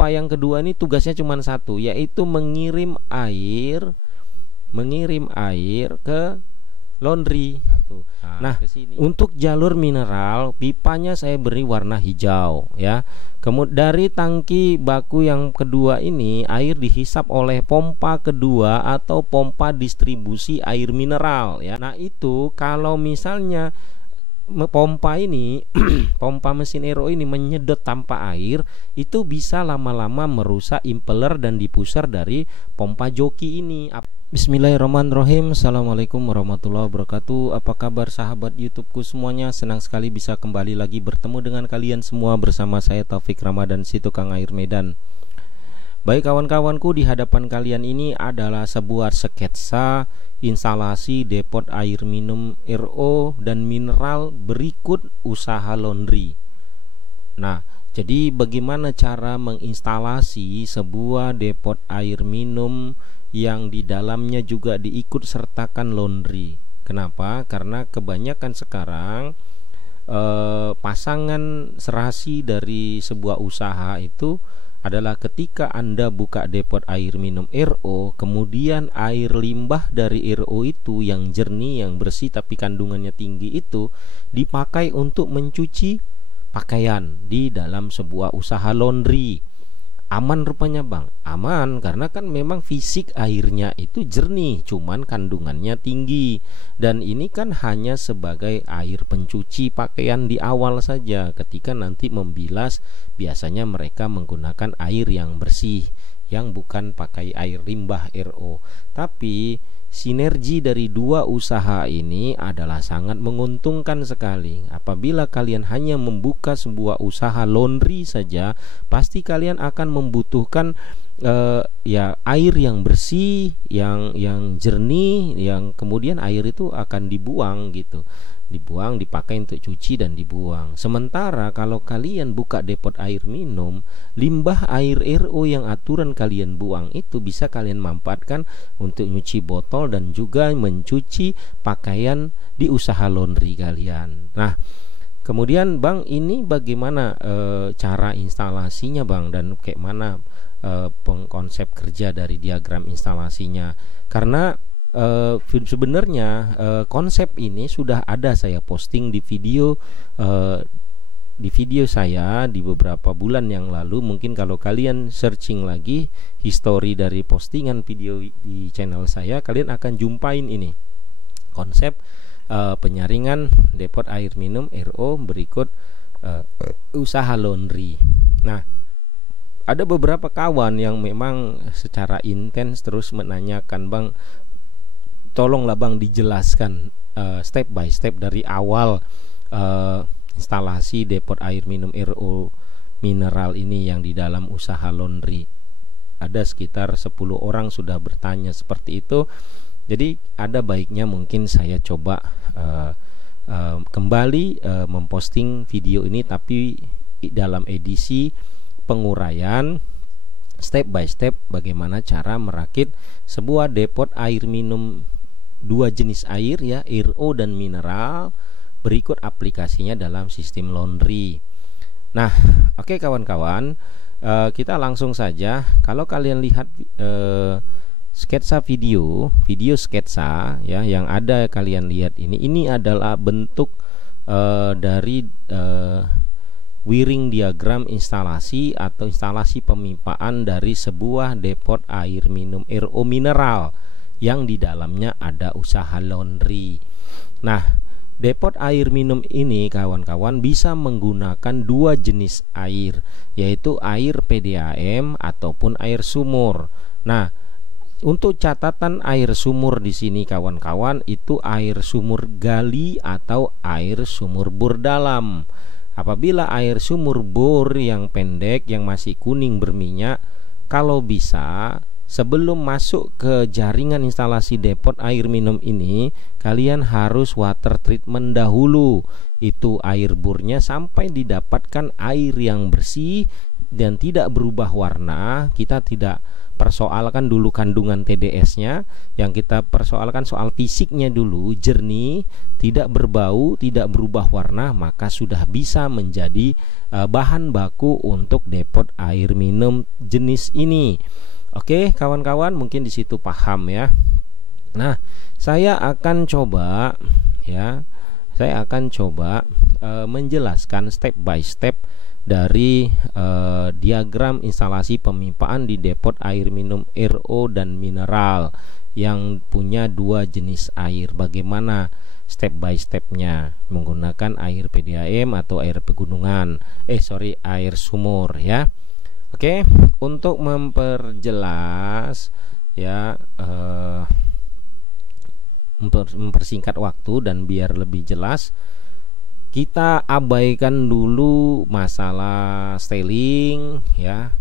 pompa yang kedua ini tugasnya cuma satu, yaitu mengirim air ke laundry. Nah, untuk jalur mineral pipanya saya beri warna hijau ya. Kemudian dari tangki baku yang kedua ini air dihisap oleh pompa kedua atau pompa distribusi air mineral ya. Nah, itu kalau misalnya pompa ini pompa mesin RO ini menyedot tanpa air, itu bisa lama-lama merusak impeller dan diffuser dari pompa joki ini. Bismillahirrahmanirrahim. Assalamualaikum warahmatullahi wabarakatuh. Apa kabar sahabat YouTubeku semuanya? Senang sekali bisa kembali lagi bertemu dengan kalian semua bersama saya Taufik Ramadan, si tukang air Medan. Baik kawan-kawanku, di hadapan kalian ini adalah sebuah sketsa instalasi depot air minum RO dan mineral berikut usaha laundry. Nah, jadi bagaimana cara menginstalasi sebuah depot air minum yang di dalamnya juga diikut sertakan laundry? Kenapa? Karena kebanyakan sekarang pasangan serasi dari sebuah usaha itu adalah ketika Anda buka depot air minum RO, kemudian air limbah dari RO itu yang jernih, yang bersih tapi kandungannya tinggi itu dipakai untuk mencuci pakaian di dalam sebuah usaha laundry. Aman rupanya bang? Aman, karena kan memang fisik airnya itu jernih, cuman kandungannya tinggi. Dan ini kan hanya sebagai air pencuci pakaian di awal saja. Ketika nanti membilas, biasanya mereka menggunakan air yang bersih, yang bukan pakai air limbah RO. Tapi sinergi dari dua usaha ini adalah sangat menguntungkan sekali. Apabila kalian hanya membuka sebuah usaha laundry saja, pasti kalian akan membutuhkan air yang bersih, yang jernih, yang kemudian air itu akan dibuang gitu. Dibuang, dipakai untuk cuci dan dibuang. Sementara kalau kalian buka depot air minum, limbah air RO yang aturan kalian buang itu bisa kalian manfaatkan untuk nyuci botol dan juga mencuci pakaian di usaha laundry kalian. Nah, kemudian bang, ini bagaimana cara instalasinya bang, dan kayak mana konsep kerja dari diagram instalasinya? Karena sebenarnya konsep ini sudah ada saya posting di video saya di beberapa bulan yang lalu. Mungkin kalau kalian searching lagi history dari postingan video di channel saya, kalian akan jumpain ini konsep penyaringan depot air minum RO berikut usaha laundry. Nah, ada beberapa kawan yang memang secara intens terus menanyakan, bang, tolonglah bang dijelaskan step by step dari awal instalasi depot air minum RO mineral ini yang di dalam usaha laundry. Ada sekitar 10 orang sudah bertanya seperti itu. Jadi ada baiknya mungkin saya coba kembali memposting video ini, tapi dalam edisi penguraian step by step bagaimana cara merakit sebuah depot air minum dua jenis air ya, RO dan mineral, berikut aplikasinya dalam sistem laundry. Nah, oke kawan-kawan, kita langsung saja. Kalau kalian lihat sketsa video sketsa ya yang ada kalian lihat ini adalah bentuk dari wiring diagram instalasi atau instalasi pemipaan dari sebuah depot air minum RO mineral yang di dalamnya ada usaha laundry. Nah, depot air minum ini kawan-kawan bisa menggunakan dua jenis air, yaitu air PDAM ataupun air sumur. Nah, untuk catatan air sumur di sini kawan-kawan, itu air sumur gali atau air sumur bor dalam. Apabila air sumur bor yang pendek yang masih kuning berminyak, kalau bisa sebelum masuk ke jaringan instalasi depot air minum ini, kalian harus water treatment dahulu. Itu air bornya sampai didapatkan air yang bersih, dan tidak berubah warna, kita tidak persoalkan dulu kandungan TDS-nya. Yang kita persoalkan soal fisiknya dulu, jernih, tidak berbau, tidak berubah warna, maka sudah bisa menjadi bahan baku untuk depot air minum jenis ini. Oke, kawan-kawan, mungkin di situ paham ya. Nah, saya akan coba menjelaskan step by step dari diagram instalasi pemipaan di depot air minum RO dan mineral yang punya dua jenis air. Bagaimana step by stepnya menggunakan air PDAM atau air pegunungan, air sumur ya. Oke, untuk memperjelas ya, mempersingkat waktu dan biar lebih jelas, kita abaikan dulu masalah styling ya.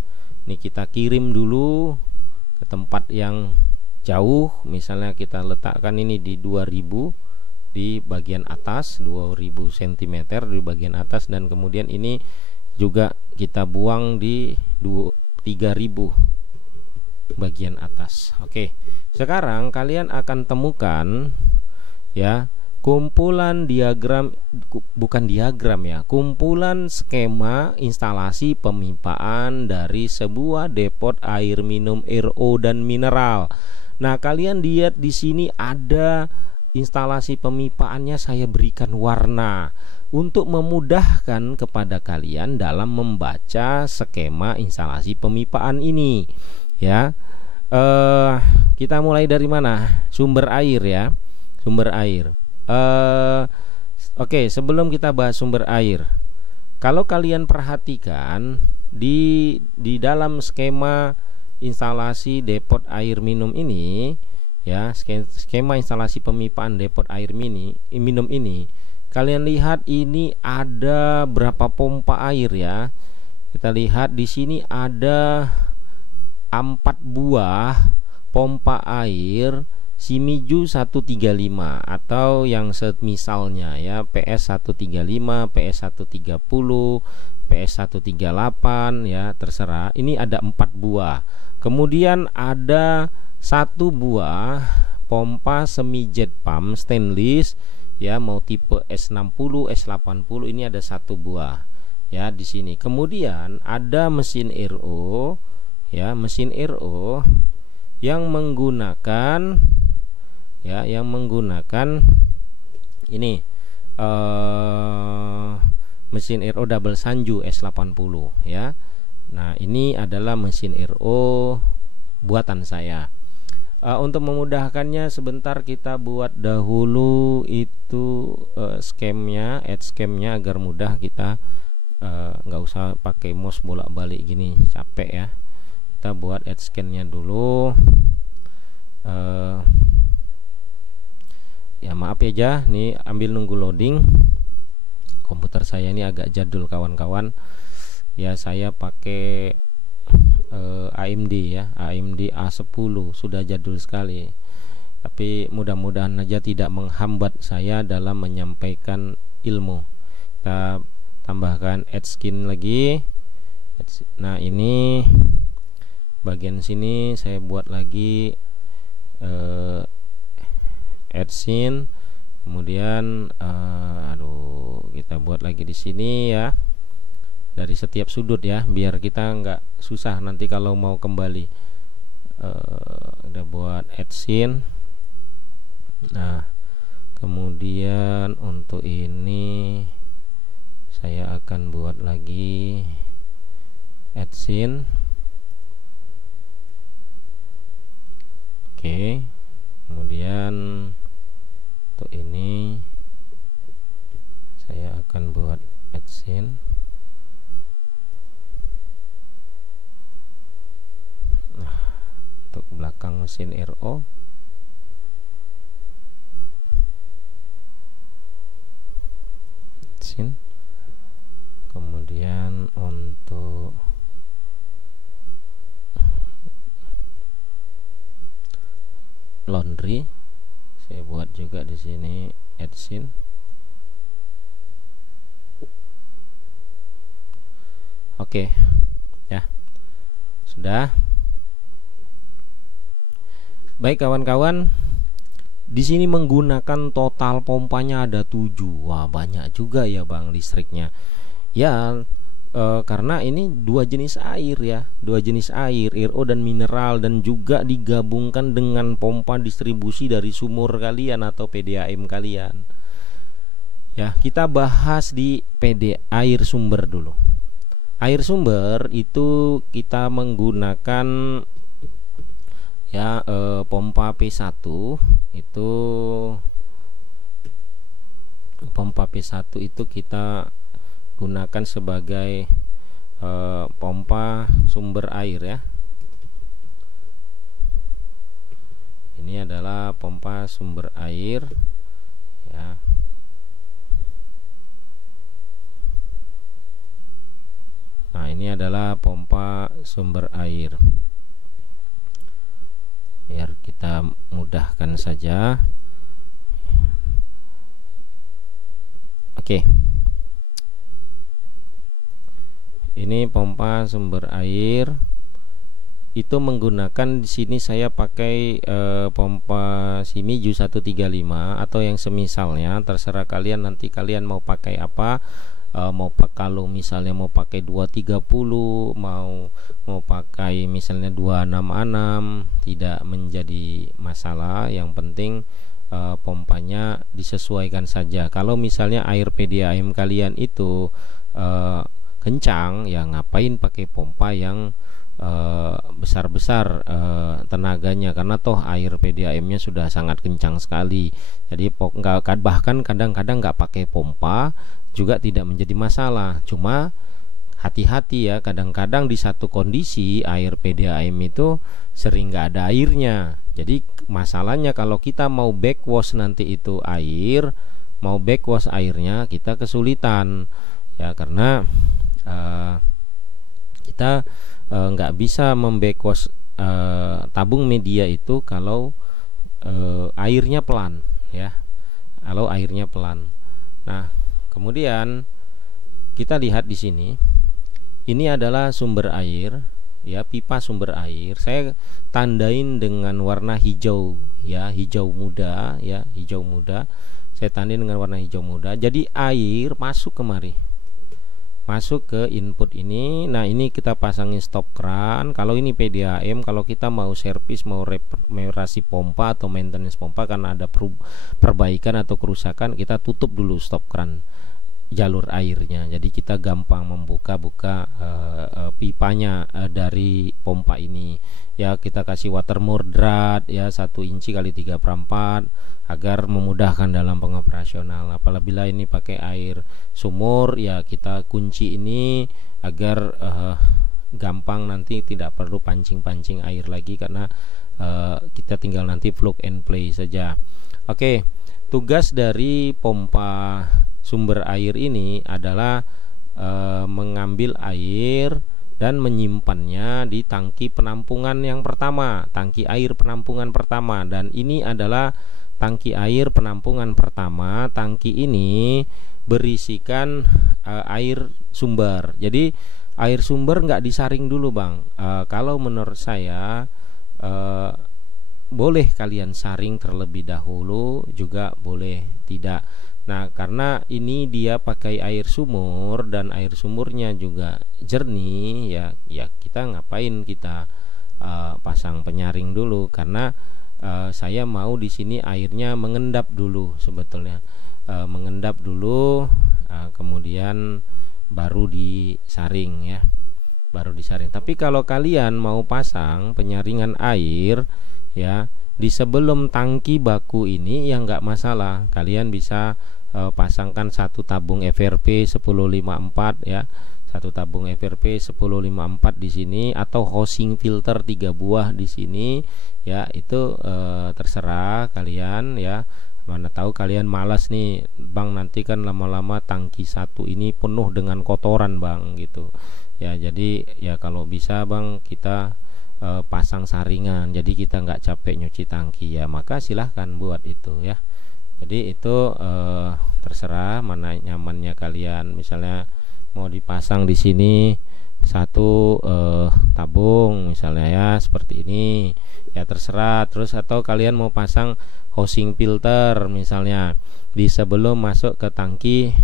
Ini kita kirim dulu ke tempat yang jauh, misalnya kita letakkan ini di 2000 di bagian atas, 2000 cm di bagian atas, dan kemudian ini juga kita buang di 3000 bagian atas. Oke. Sekarang kalian akan temukan ya kumpulan kumpulan skema instalasi pemipaan dari sebuah depot air minum RO dan mineral. Nah, kalian lihat di sini ada instalasi pemipaannya, saya berikan warna untuk memudahkan kepada kalian dalam membaca skema instalasi pemipaan ini ya. Kita mulai dari mana? Sumber air ya. Sumber air. Oke, sebelum kita bahas sumber air, kalau kalian perhatikan di dalam skema instalasi depot air minum ini ya, skema instalasi pemipaan depot air minum ini, kalian lihat ini ada berapa pompa air ya. Kita lihat di sini ada 4 buah pompa air Shimizu 135 atau yang semisalnya ya, PS 135, PS 130, PS 138 ya, terserah. Ini ada 4 buah. Kemudian ada 1 buah pompa semi jet pump stainless ya, mau tipe S60, S80, ini ada 1 buah ya di sini. Kemudian ada mesin RO ya, mesin RO yang menggunakan ini mesin RO double Sanju S80 ya. Nah, ini adalah mesin RO buatan saya. Untuk memudahkannya, sebentar kita buat dahulu itu skemnya, add skemnya agar mudah kita nggak usah pakai mouse bolak-balik gini, capek ya. Kita buat add scan-nya dulu. Ya maaf ya, nih ambil nunggu loading. Komputer saya ini agak jadul kawan-kawan. Ya, saya pakai AMD ya, AMD A10, sudah jadul sekali. Tapi mudah-mudahan aja tidak menghambat saya dalam menyampaikan ilmu. Kita tambahkan add skin lagi. Nah, ini bagian sini saya buat lagi add scene. Kemudian kita buat lagi di sini ya, dari setiap sudut ya, biar kita nggak susah nanti kalau mau kembali. Udah buat add scene. Nah, kemudian untuk ini saya akan buat lagi add scene. Oke, kemudian untuk ini saya akan buat add scene. Nah, untuk belakang mesin RO scene. Kemudian untuk laundry saya buat juga di sini add scene. Oke. Sudah. Baik kawan-kawan, di sini menggunakan total pompanya ada 7. Wah, banyak juga ya Bang listriknya. Ya, karena ini dua jenis air ya, dua jenis air, RO dan mineral, dan juga digabungkan dengan pompa distribusi dari sumur kalian atau PDAM kalian. Ya, kita bahas di PD air sumber dulu. Air sumber itu kita menggunakan ya pompa P1 itu, pompa P1 itu kita gunakan sebagai pompa sumber air ya. Ini adalah pompa sumber air ya. Nah, ini adalah pompa sumber air. Biar kita mudahkan saja. Oke. Ini pompa sumber air. Itu menggunakan di sini saya pakai pompa Shimizu 135 atau yang semisalnya, terserah kalian nanti kalian mau pakai apa. Kalau misalnya mau pakai 230, mau pakai misalnya 266, tidak menjadi masalah. Yang penting pompanya disesuaikan saja. Kalau misalnya air PDAM kalian itu kencang, ya ngapain pakai pompa yang besar-besar tenaganya, karena toh air PDAM-nya sudah sangat kencang sekali. Jadi bahkan kadang-kadang nggak pakai pompa juga tidak menjadi masalah. Cuma hati-hati ya, kadang-kadang di satu kondisi air PDAM itu sering nggak ada airnya. Jadi masalahnya kalau kita mau backwash nanti itu air, mau backwash airnya kita kesulitan ya, karena kita nggak bisa membackwash tabung media itu kalau airnya pelan ya, kalau airnya pelan. Nah, kemudian kita lihat di sini, ini adalah sumber air ya, pipa sumber air. Saya tandain dengan warna hijau ya, hijau muda ya, hijau muda. Saya tandain dengan warna hijau muda. Jadi air masuk kemari, masuk ke input ini. Nah, ini kita pasangin stop kran. Kalau ini PDAM, kalau kita mau servis, mau reparasi pompa atau maintenance pompa karena ada perbaikan atau kerusakan, kita tutup dulu stop kran jalur airnya. Jadi kita gampang membuka-buka pipanya dari pompa ini ya. Kita kasih water mordrat ya, 1 inci kali 3/4 agar memudahkan dalam pengoperasional. Apabila ini pakai air sumur ya, kita kunci ini agar gampang, nanti tidak perlu pancing-pancing air lagi karena kita tinggal nanti plug and play saja. Oke, tugas dari pompa sumber air ini adalah mengambil air dan menyimpannya di tangki penampungan yang pertama, tangki air penampungan pertama. Dan ini adalah tangki air penampungan pertama. Tangki ini berisikan air sumber. Jadi air sumber nggak disaring dulu Bang. Kalau menurut saya boleh kalian saring terlebih dahulu, juga boleh tidak. Nah, karena ini dia pakai air sumur dan air sumurnya juga jernih ya, kita ngapain kita pasang penyaring dulu, karena saya mau di sini airnya mengendap dulu sebetulnya, mengendap dulu, kemudian baru disaring ya, baru disaring. Tapi kalau kalian mau pasang penyaringan air ya di sebelum tangki baku ini ya nggak masalah, kalian bisa pasangkan satu tabung FRP 1054 ya, satu tabung FRP 1054 di sini, atau hosing filter 3 buah di sini ya. Itu terserah kalian ya. Mana tahu kalian malas nih Bang, nanti kan lama-lama tangki satu ini penuh dengan kotoran Bang gitu ya. Jadi ya kalau bisa Bang, kita pasang saringan, jadi kita nggak capek nyuci tangki ya, maka silahkan buat itu ya. Jadi itu terserah mana nyamannya kalian. Misalnya mau dipasang di sini satu tabung misalnya ya, seperti ini ya, terserah. Terus atau kalian mau pasang housing filter misalnya di sebelum masuk ke tangki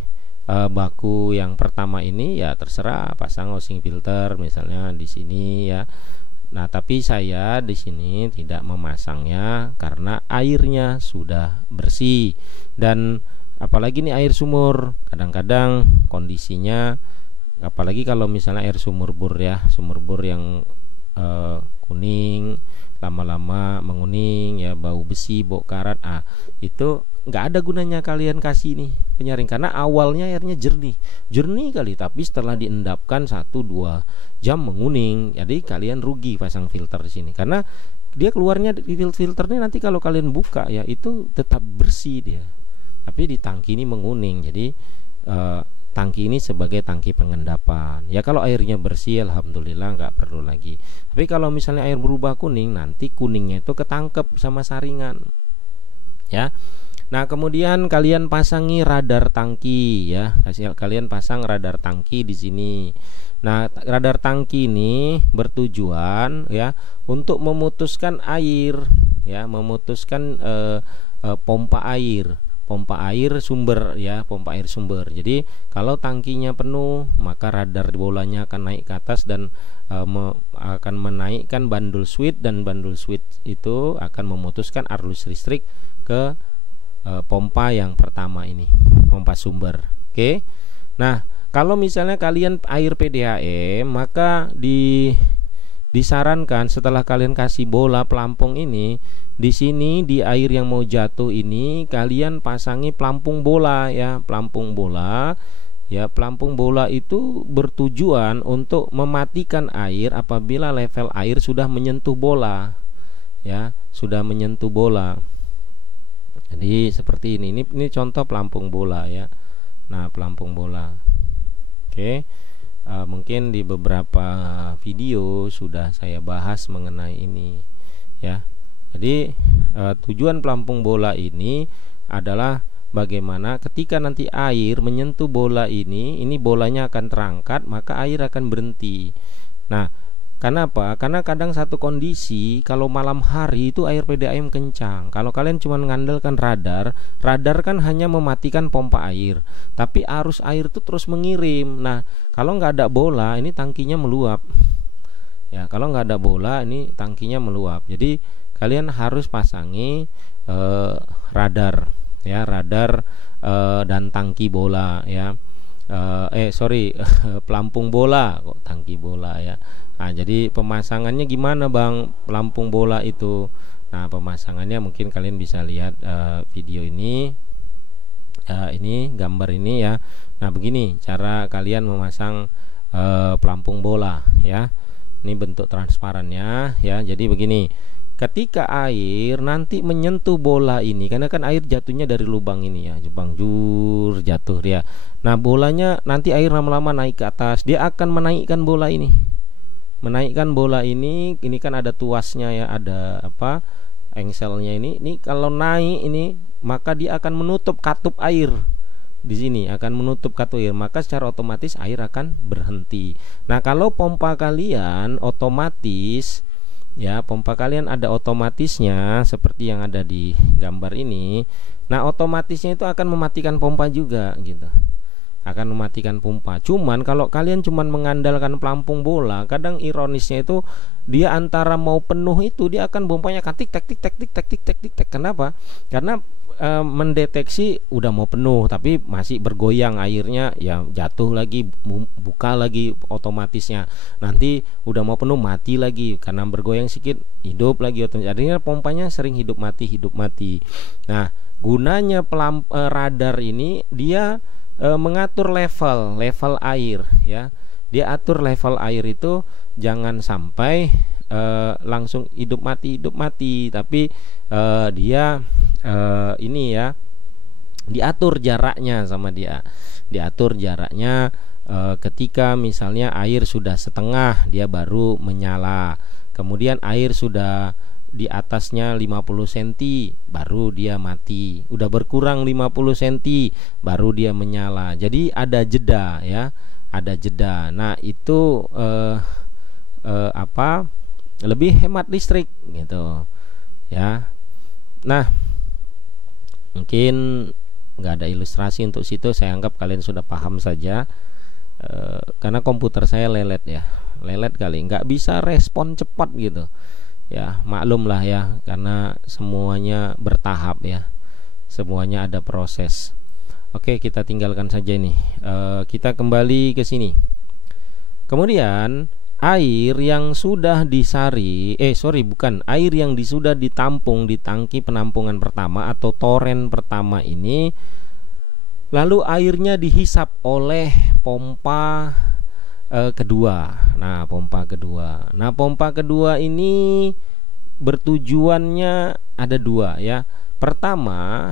baku yang pertama ini, ya terserah pasang housing filter misalnya di sini ya. Nah, tapi saya di sini tidak memasangnya karena airnya sudah bersih. Dan apalagi ini air sumur, kadang-kadang kondisinya, apalagi kalau misalnya air sumur bor ya, sumur bor yang kuning, lama-lama menguning ya, bau besi, bau karat, itu nggak ada gunanya kalian kasih nih penyaring, karena awalnya airnya jernih kali, tapi setelah diendapkan 1-2 jam menguning. Jadi kalian rugi pasang filter di sini, karena dia keluarnya di filternya nanti kalau kalian buka ya itu tetap bersih dia, tapi di tangki ini menguning. Jadi tangki ini sebagai tangki pengendapan ya. Kalau airnya bersih alhamdulillah nggak perlu lagi. Tapi kalau misalnya air berubah kuning, nanti kuningnya itu ketangkep sama saringan ya. Nah, kemudian kalian pasangi radar tangki ya. Kalian pasang radar tangki di sini. Nah, radar tangki ini bertujuan ya untuk memutuskan air ya, memutuskan pompa air sumber ya, pompa air sumber. Jadi kalau tangkinya penuh, maka radar bolanya akan naik ke atas dan akan menaikkan bandul switch, dan bandul switch itu akan memutuskan arus listrik ke pompa yang pertama ini, pompa sumber. Oke. Nah, kalau misalnya kalian air PDAM, maka disarankan setelah kalian kasih bola pelampung ini, di sini di air yang mau jatuh ini kalian pasangi pelampung bola ya, pelampung bola. Ya, pelampung bola itu bertujuan untuk mematikan air apabila level air sudah menyentuh bola. Ya, sudah menyentuh bola. Jadi seperti ini contoh pelampung bola ya. Nah, pelampung bola. Oke. Mungkin di beberapa video sudah saya bahas mengenai ini ya. Jadi tujuan pelampung bola ini adalah bagaimana ketika nanti air menyentuh bola ini bolanya akan terangkat, maka air akan berhenti. Nah, kenapa? Karena kadang satu kondisi kalau malam hari itu air PDAM kencang. Kalau kalian cuma mengandalkan radar kan hanya mematikan pompa air, tapi arus air itu terus mengirim. Nah, kalau nggak ada bola, ini tangkinya meluap. Ya, kalau nggak ada bola, ini tangkinya meluap. Jadi kalian harus pasangi radar ya, radar dan tangki bola ya. Pelampung bola kok tangki bola ya. Nah, jadi pemasangannya gimana Bang pelampung bola itu? Nah, pemasangannya mungkin kalian bisa lihat video ini, gambar ini ya. Nah, begini cara kalian memasang pelampung bola ya. Ini bentuk transparannya ya. Jadi begini, ketika air nanti menyentuh bola ini, karena kan air jatuhnya dari lubang ini ya, jatuh dia. Nah, bolanya nanti air lama-lama naik ke atas, dia akan menaikkan bola ini. Menaikkan bola ini kan ada tuasnya ya, ada engselnya ini. Ini kalau naik ini, maka dia akan menutup katup air. Di sini akan menutup katup air, maka secara otomatis air akan berhenti. Nah, kalau pompa kalian otomatis ya, pompa kalian ada otomatisnya seperti yang ada di gambar ini. Nah, otomatisnya itu akan mematikan pompa juga gitu. Akan mematikan pompa. Cuman kalau kalian cuman mengandalkan pelampung bola, kadang ironisnya itu dia antara mau penuh itu dia akan pompanya tik tak tik tak tik tak tik tak tik tak. Kenapa? Karena mendeteksi udah mau penuh tapi masih bergoyang airnya ya, jatuh lagi, buka lagi otomatisnya. Nanti udah mau penuh mati lagi, karena bergoyang sedikit hidup lagi otomatis. Artinya pompanya sering hidup mati. Nah, gunanya radar ini dia mengatur level air ya. Dia atur level air itu jangan sampai langsung hidup mati, tapi dia ini ya, diatur jaraknya sama dia. Diatur jaraknya ketika misalnya air sudah setengah dia baru menyala. Kemudian air sudah di atasnya 50 cm baru dia mati. Udah berkurang 50 cm baru dia menyala. Jadi ada jeda ya. ada jeda. Nah, itu lebih hemat listrik gitu ya. Nah, mungkin nggak ada ilustrasi untuk situ, saya anggap kalian sudah paham saja. Karena komputer saya lelet ya, lelet kali, nggak bisa respon cepat gitu ya. Maklum lah ya, karena semuanya bertahap ya, semuanya ada proses. Oke, kita tinggalkan saja ini. Kita kembali ke sini. Kemudian air yang sudah air yang sudah ditampung di tangki penampungan pertama atau toren pertama ini, lalu airnya dihisap oleh pompa kedua. Nah, pompa kedua ini bertujuannya ada dua ya. Pertama,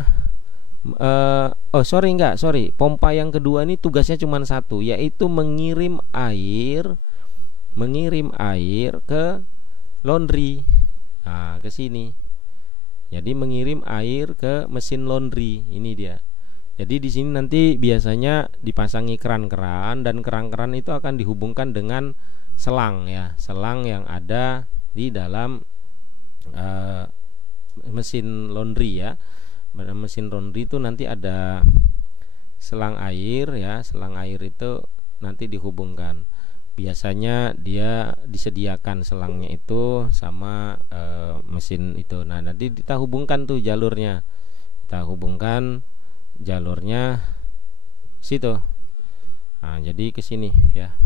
pompa yang kedua ini tugasnya cuma satu, yaitu mengirim air ke laundry. Nah, ke sini. Jadi mengirim air ke mesin laundry. Ini dia. Jadi di sini nanti biasanya dipasangi keran-keran, dan keran-keran itu akan dihubungkan dengan selang ya, selang yang ada di dalam mesin laundry ya. Mesin laundry itu nanti ada selang air ya, selang air itu nanti dihubungkan. Biasanya dia disediakan selangnya itu sama mesin itu. Nah, nanti kita hubungkan tuh jalurnya. Kita hubungkan jalurnya situ. Nah, jadi ke sini ya.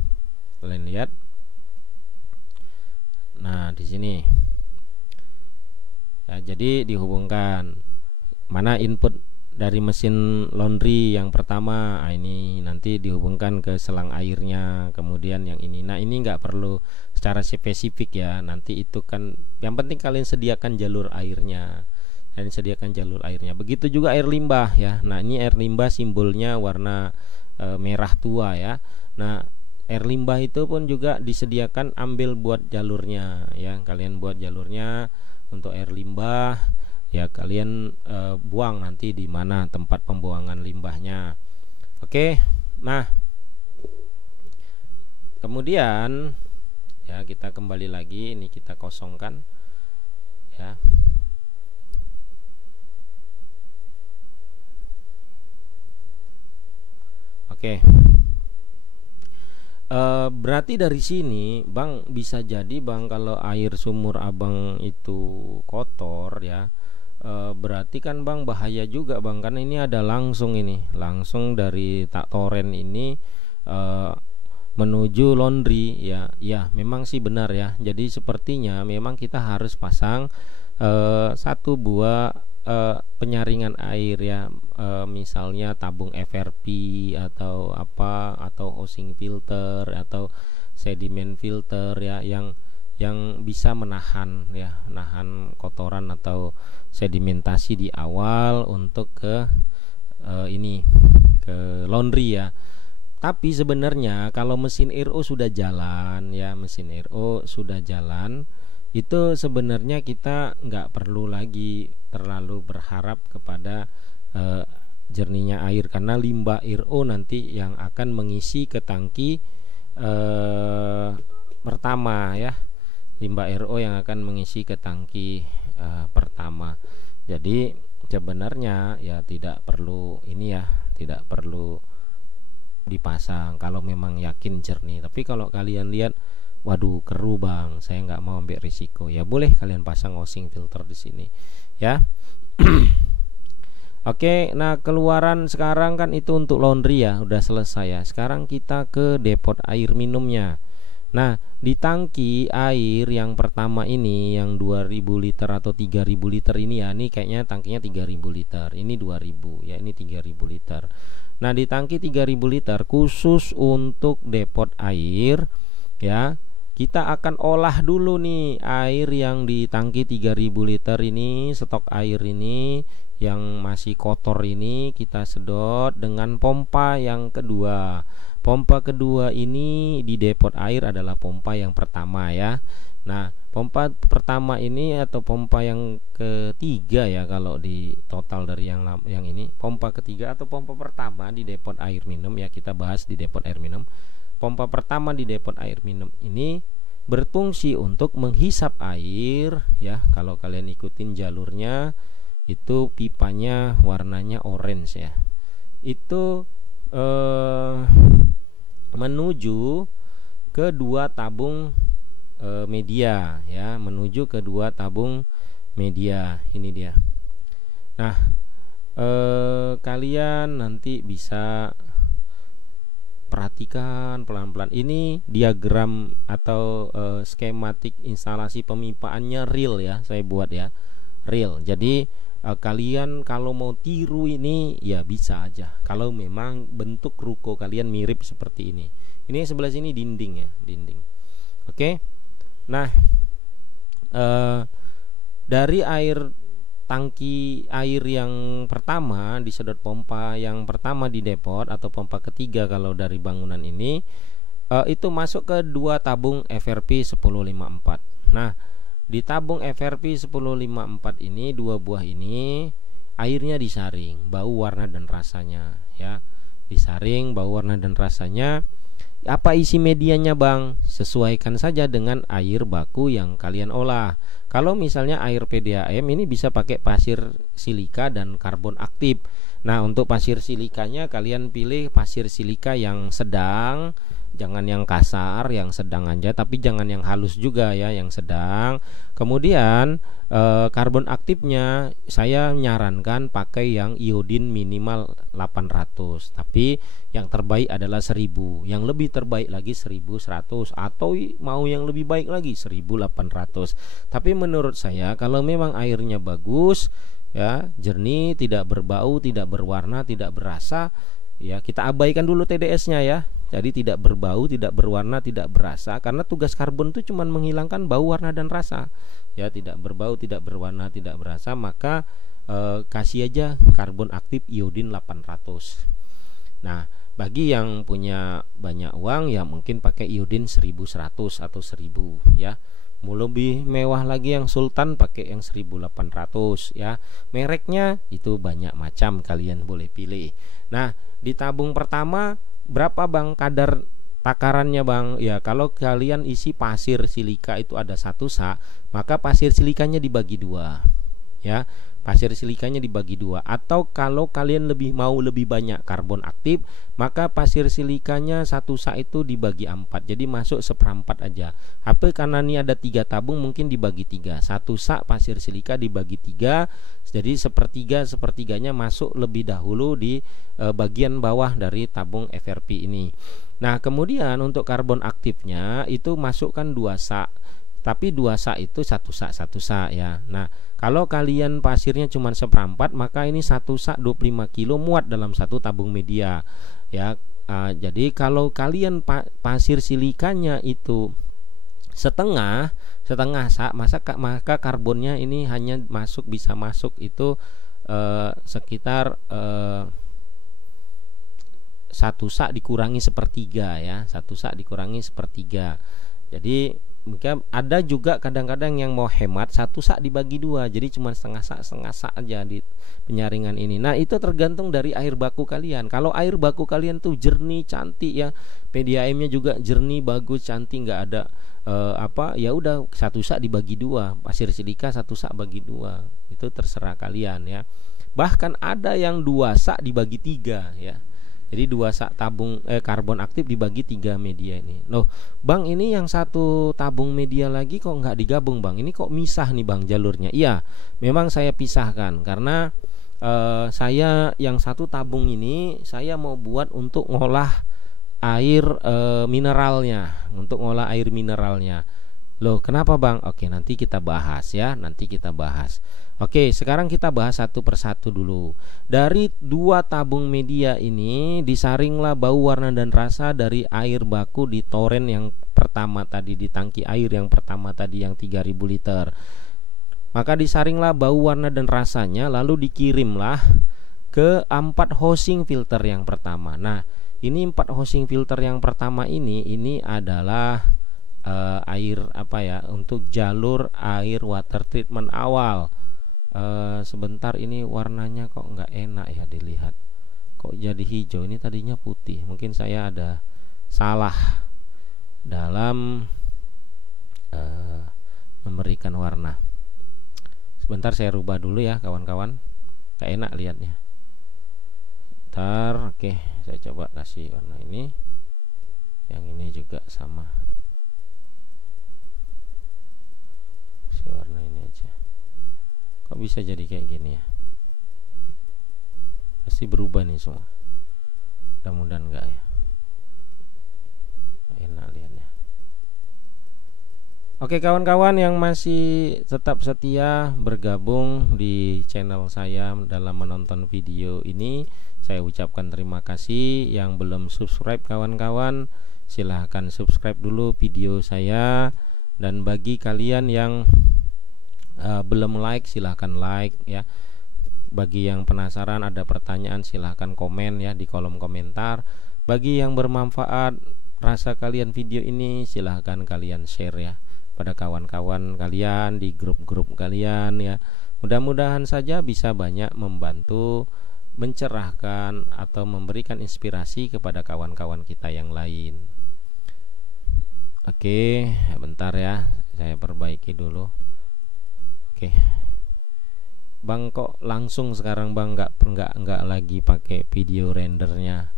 Kalian lihat. Nah, di sini. Ya, jadi dihubungkan. Mana input dari mesin laundry yang pertama, ini nanti dihubungkan ke selang airnya. Kemudian yang ini, nah ini nggak perlu secara spesifik ya, nanti itu kan yang penting kalian sediakan jalur airnya. Kalian sediakan jalur airnya. Begitu juga air limbah ya. Nah, ini air limbah simbolnya warna merah tua ya. Nah, air limbah itu pun juga disediakan, ambil buat jalurnya ya. Kalian buat jalurnya untuk air limbah ya, kalian buang nanti di mana tempat pembuangan limbahnya. Oke. Nah, kemudian ya kita kembali lagi, ini kita kosongkan ya. Oke. Berarti dari sini Bang, bisa jadi Bang, kalau air sumur Abang itu kotor ya, berarti kan Bang bahaya juga Bang, karena ini ada langsung dari tak toren ini menuju laundry ya. Ya, memang sih benar ya. Jadi sepertinya memang kita harus pasang satu buah penyaringan air ya, misalnya tabung FRP atau apa, atau housing filter atau sedimen filter ya, yang bisa menahan kotoran atau sedimentasi di awal untuk ke laundry ya. Tapi sebenarnya kalau mesin RO sudah jalan ya, itu sebenarnya kita nggak perlu lagi terlalu berharap kepada jernihnya air, karena limbah RO nanti yang akan mengisi ke tangki pertama ya. Limbah RO yang akan mengisi ke tangki pertama. Jadi sebenarnya ya tidak perlu tidak perlu dipasang kalau memang yakin jernih. Tapi kalau kalian lihat, waduh keruh Bang, saya nggak mau ambil risiko, ya boleh kalian pasang housing filter di sini ya. Oke, nah keluaran sekarang kan itu untuk laundry ya, udah selesai ya. Sekarang kita ke depot air minumnya. Nah, di tangki air yang pertama ini, yang 2000 liter atau 3000 liter ini ya, ini kayaknya tangkinya 3000 liter, ini 2000 ya, ini 3000 liter. Nah, di tangki 3000 liter khusus untuk depot air ya, kita akan olah dulu nih air yang di tangki 3000 liter ini, stok air ini yang masih kotor ini kita sedot dengan pompa yang kedua. Pompa kedua ini di depot air adalah pompa yang pertama ya. Nah, pompa pertama ini atau pompa yang ketiga ya, kalau di total dari yang ini pompa ketiga atau pompa pertama di depot air minum ya, kita bahas di depot air minum. pompa pertama di depot air minum ini berfungsi untuk menghisap air ya. Kalau kalian ikutin jalurnya itu pipanya warnanya orange ya. Itu menuju ke dua tabung media ya, menuju ke dua tabung media. Ini dia. Nah, kalian nanti bisa perhatikan pelan-pelan. Ini diagram atau skematik instalasi pemipaannya real ya, saya buat ya, real. Jadi kalian kalau mau tiru ini ya bisa aja. Kalau memang bentuk ruko kalian mirip seperti ini. Ini sebelah sini dinding ya, dinding. Oke. Nah, dari air tangki air yang pertama disedot pompa yang pertama di depot atau pompa ketiga kalau dari bangunan ini itu masuk ke dua tabung FRP 1054. Nah, di tabung FRP 1054 ini, dua buah ini airnya disaring, bau, warna dan rasanya ya. Disaring, bau, warna dan rasanya. Apa isi medianya bang? Sesuaikan saja dengan air baku yang kalian olah. Kalau misalnya air PDAM ini bisa pakai pasir silika dan karbon aktif. Nah, untuk pasir silikanya kalian pilih pasir silika yang sedang, jangan yang kasar, yang sedang aja, tapi jangan yang halus juga ya, yang sedang. Kemudian karbon aktifnya saya nyarankan pakai yang iodin minimal 800, tapi yang terbaik adalah 1000, yang lebih terbaik lagi 1100, atau mau yang lebih baik lagi 1800. Tapi menurut saya kalau memang airnya bagus ya, jernih, tidak berbau, tidak berwarna, tidak berasa ya, kita abaikan dulu TDS-nya ya. Jadi tidak berbau, tidak berwarna, tidak berasa, karena tugas karbon itu cuma menghilangkan bau, warna dan rasa. Ya, tidak berbau, tidak berwarna, tidak berasa, maka kasih aja karbon aktif iodin 800. Nah, bagi yang punya banyak uang ya mungkin pakai iodin 1100 atau 1000 ya. Mau lebih mewah lagi yang Sultan pakai yang 1800 ya. Mereknya itu banyak macam, kalian boleh pilih. Nah, di tabung pertama berapa bang kadar takarannya bang? Ya, kalau kalian isi pasir silika itu ada 1 sak, maka pasir silikanya dibagi 2 ya. Pasir silikanya dibagi 2. Atau kalau kalian mau lebih banyak karbon aktif, maka pasir silikanya 1 sak itu dibagi 4. Jadi masuk 1/4 aja. Apa karena ini ada 3 tabung mungkin dibagi 3. 1 sak pasir silika dibagi 3. Jadi sepertiganya masuk lebih dahulu di bagian bawah dari tabung FRP ini. Nah, kemudian untuk karbon aktifnya itu masukkan 2 sak. Tapi 2 sak itu 1 sak ya. Nah, kalau kalian pasirnya cuma 1/4, maka ini 1 sak 25 kilo muat dalam 1 tabung media ya. Jadi kalau kalian pasir silikanya itu setengah sak, maka karbonnya ini hanya bisa masuk itu sekitar 1 sak dikurangi 1/3 ya. 1 sak dikurangi 1/3. Jadi mungkin ada juga kadang-kadang yang mau hemat 1 sak dibagi 2, jadi cuma setengah sak aja di penyaringan ini. Nah, itu tergantung dari air baku kalian. Kalau air baku kalian tuh jernih, cantik ya, PDAM-nya juga jernih, bagus, cantik, nggak ada ya udah 1 sak dibagi 2, pasir silika 1 sak bagi 2, itu terserah kalian ya. Bahkan ada yang 2 sak dibagi 3 ya. Jadi 2 sak tabung karbon aktif dibagi 3 media ini. Loh, bang, ini yang 1 tabung media lagi kok nggak digabung bang? Ini kok misah nih bang jalurnya? Iya, memang saya pisahkan karena saya yang 1 tabung ini saya mau buat untuk ngolah air mineralnya, untuk ngolah air mineralnya. Loh, kenapa bang? Oke, nanti kita bahas ya, nanti kita bahas. Oke, sekarang kita bahas satu persatu dulu. Dari 2 tabung media ini disaringlah bau, warna dan rasa dari air baku di toren yang pertama tadi, di tangki air yang pertama tadi yang 3000 liter. Maka disaringlah bau, warna dan rasanya, lalu dikirimlah ke 4 housing filter yang pertama. Nah, ini 4 housing filter yang pertama ini adalah air apa ya, untuk jalur air water treatment awal. Sebentar, ini warnanya kok nggak enak ya dilihat, kok jadi hijau, ini tadinya putih, mungkin saya ada salah dalam memberikan warna. Sebentar saya rubah dulu ya kawan-kawan, gak enak lihatnya. Bentar, oke, saya coba kasih warna ini. Yang ini juga sama, kasih warna ini aja. Kok bisa jadi kayak gini ya? Pasti berubah nih semua. Mudah-mudahan enggak ya. Enak lihatnya. Oke kawan-kawan yang masih tetap setia bergabung di channel saya dalam menonton video ini, saya ucapkan terima kasih. Yang belum subscribe kawan-kawan, silahkan subscribe dulu video saya. Dan bagi kalian yang belum like, silahkan like ya. Bagi yang penasaran ada pertanyaan, silahkan komen ya di kolom komentar. Bagi yang bermanfaat rasa kalian video ini, silahkan kalian share ya pada kawan-kawan kalian di grup-grup kalian ya. Mudah-mudahan saja bisa banyak membantu, mencerahkan atau memberikan inspirasi kepada kawan-kawan kita yang lain. Oke, bentar ya, saya perbaiki dulu. Oke, Bang, kok langsung sekarang Bang, nggak lagi pakai video rendernya?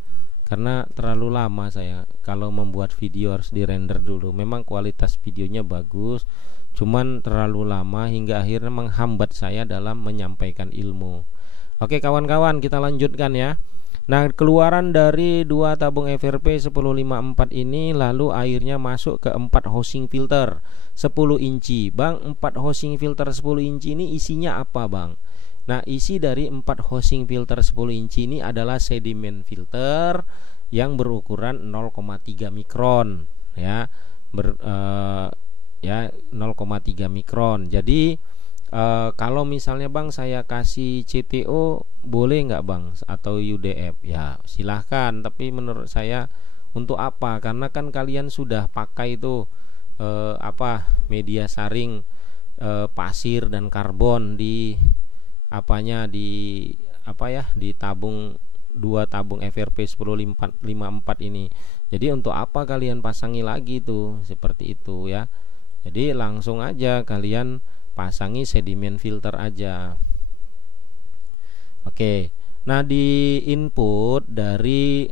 Karena terlalu lama saya kalau membuat video harus dirender dulu. Memang kualitas videonya bagus, cuman terlalu lama hingga akhirnya menghambat saya dalam menyampaikan ilmu. Oke kawan-kawan, kita lanjutkan ya. Nah, keluaran dari 2 tabung FRP 1054 ini, lalu airnya masuk ke 4 housing filter 10 inci. Bang, 4 housing filter 10 inci ini isinya apa Bang? Nah, isi dari 4 housing filter 10 inci ini adalah sedimen filter yang berukuran 0,3 mikron ya. 0,3 mikron. Jadi kalau misalnya Bang saya kasih CTO boleh nggak Bang, atau UDF? Ya silahkan, tapi menurut saya untuk apa? Karena kan kalian sudah pakai itu media saring pasir dan karbon di di tabung 2 tabung FRP 1054 ini. Jadi untuk apa kalian pasangi lagi tuh seperti itu ya. Jadi langsung aja kalian pasangi sedimen filter aja. Oke. Nah, di input dari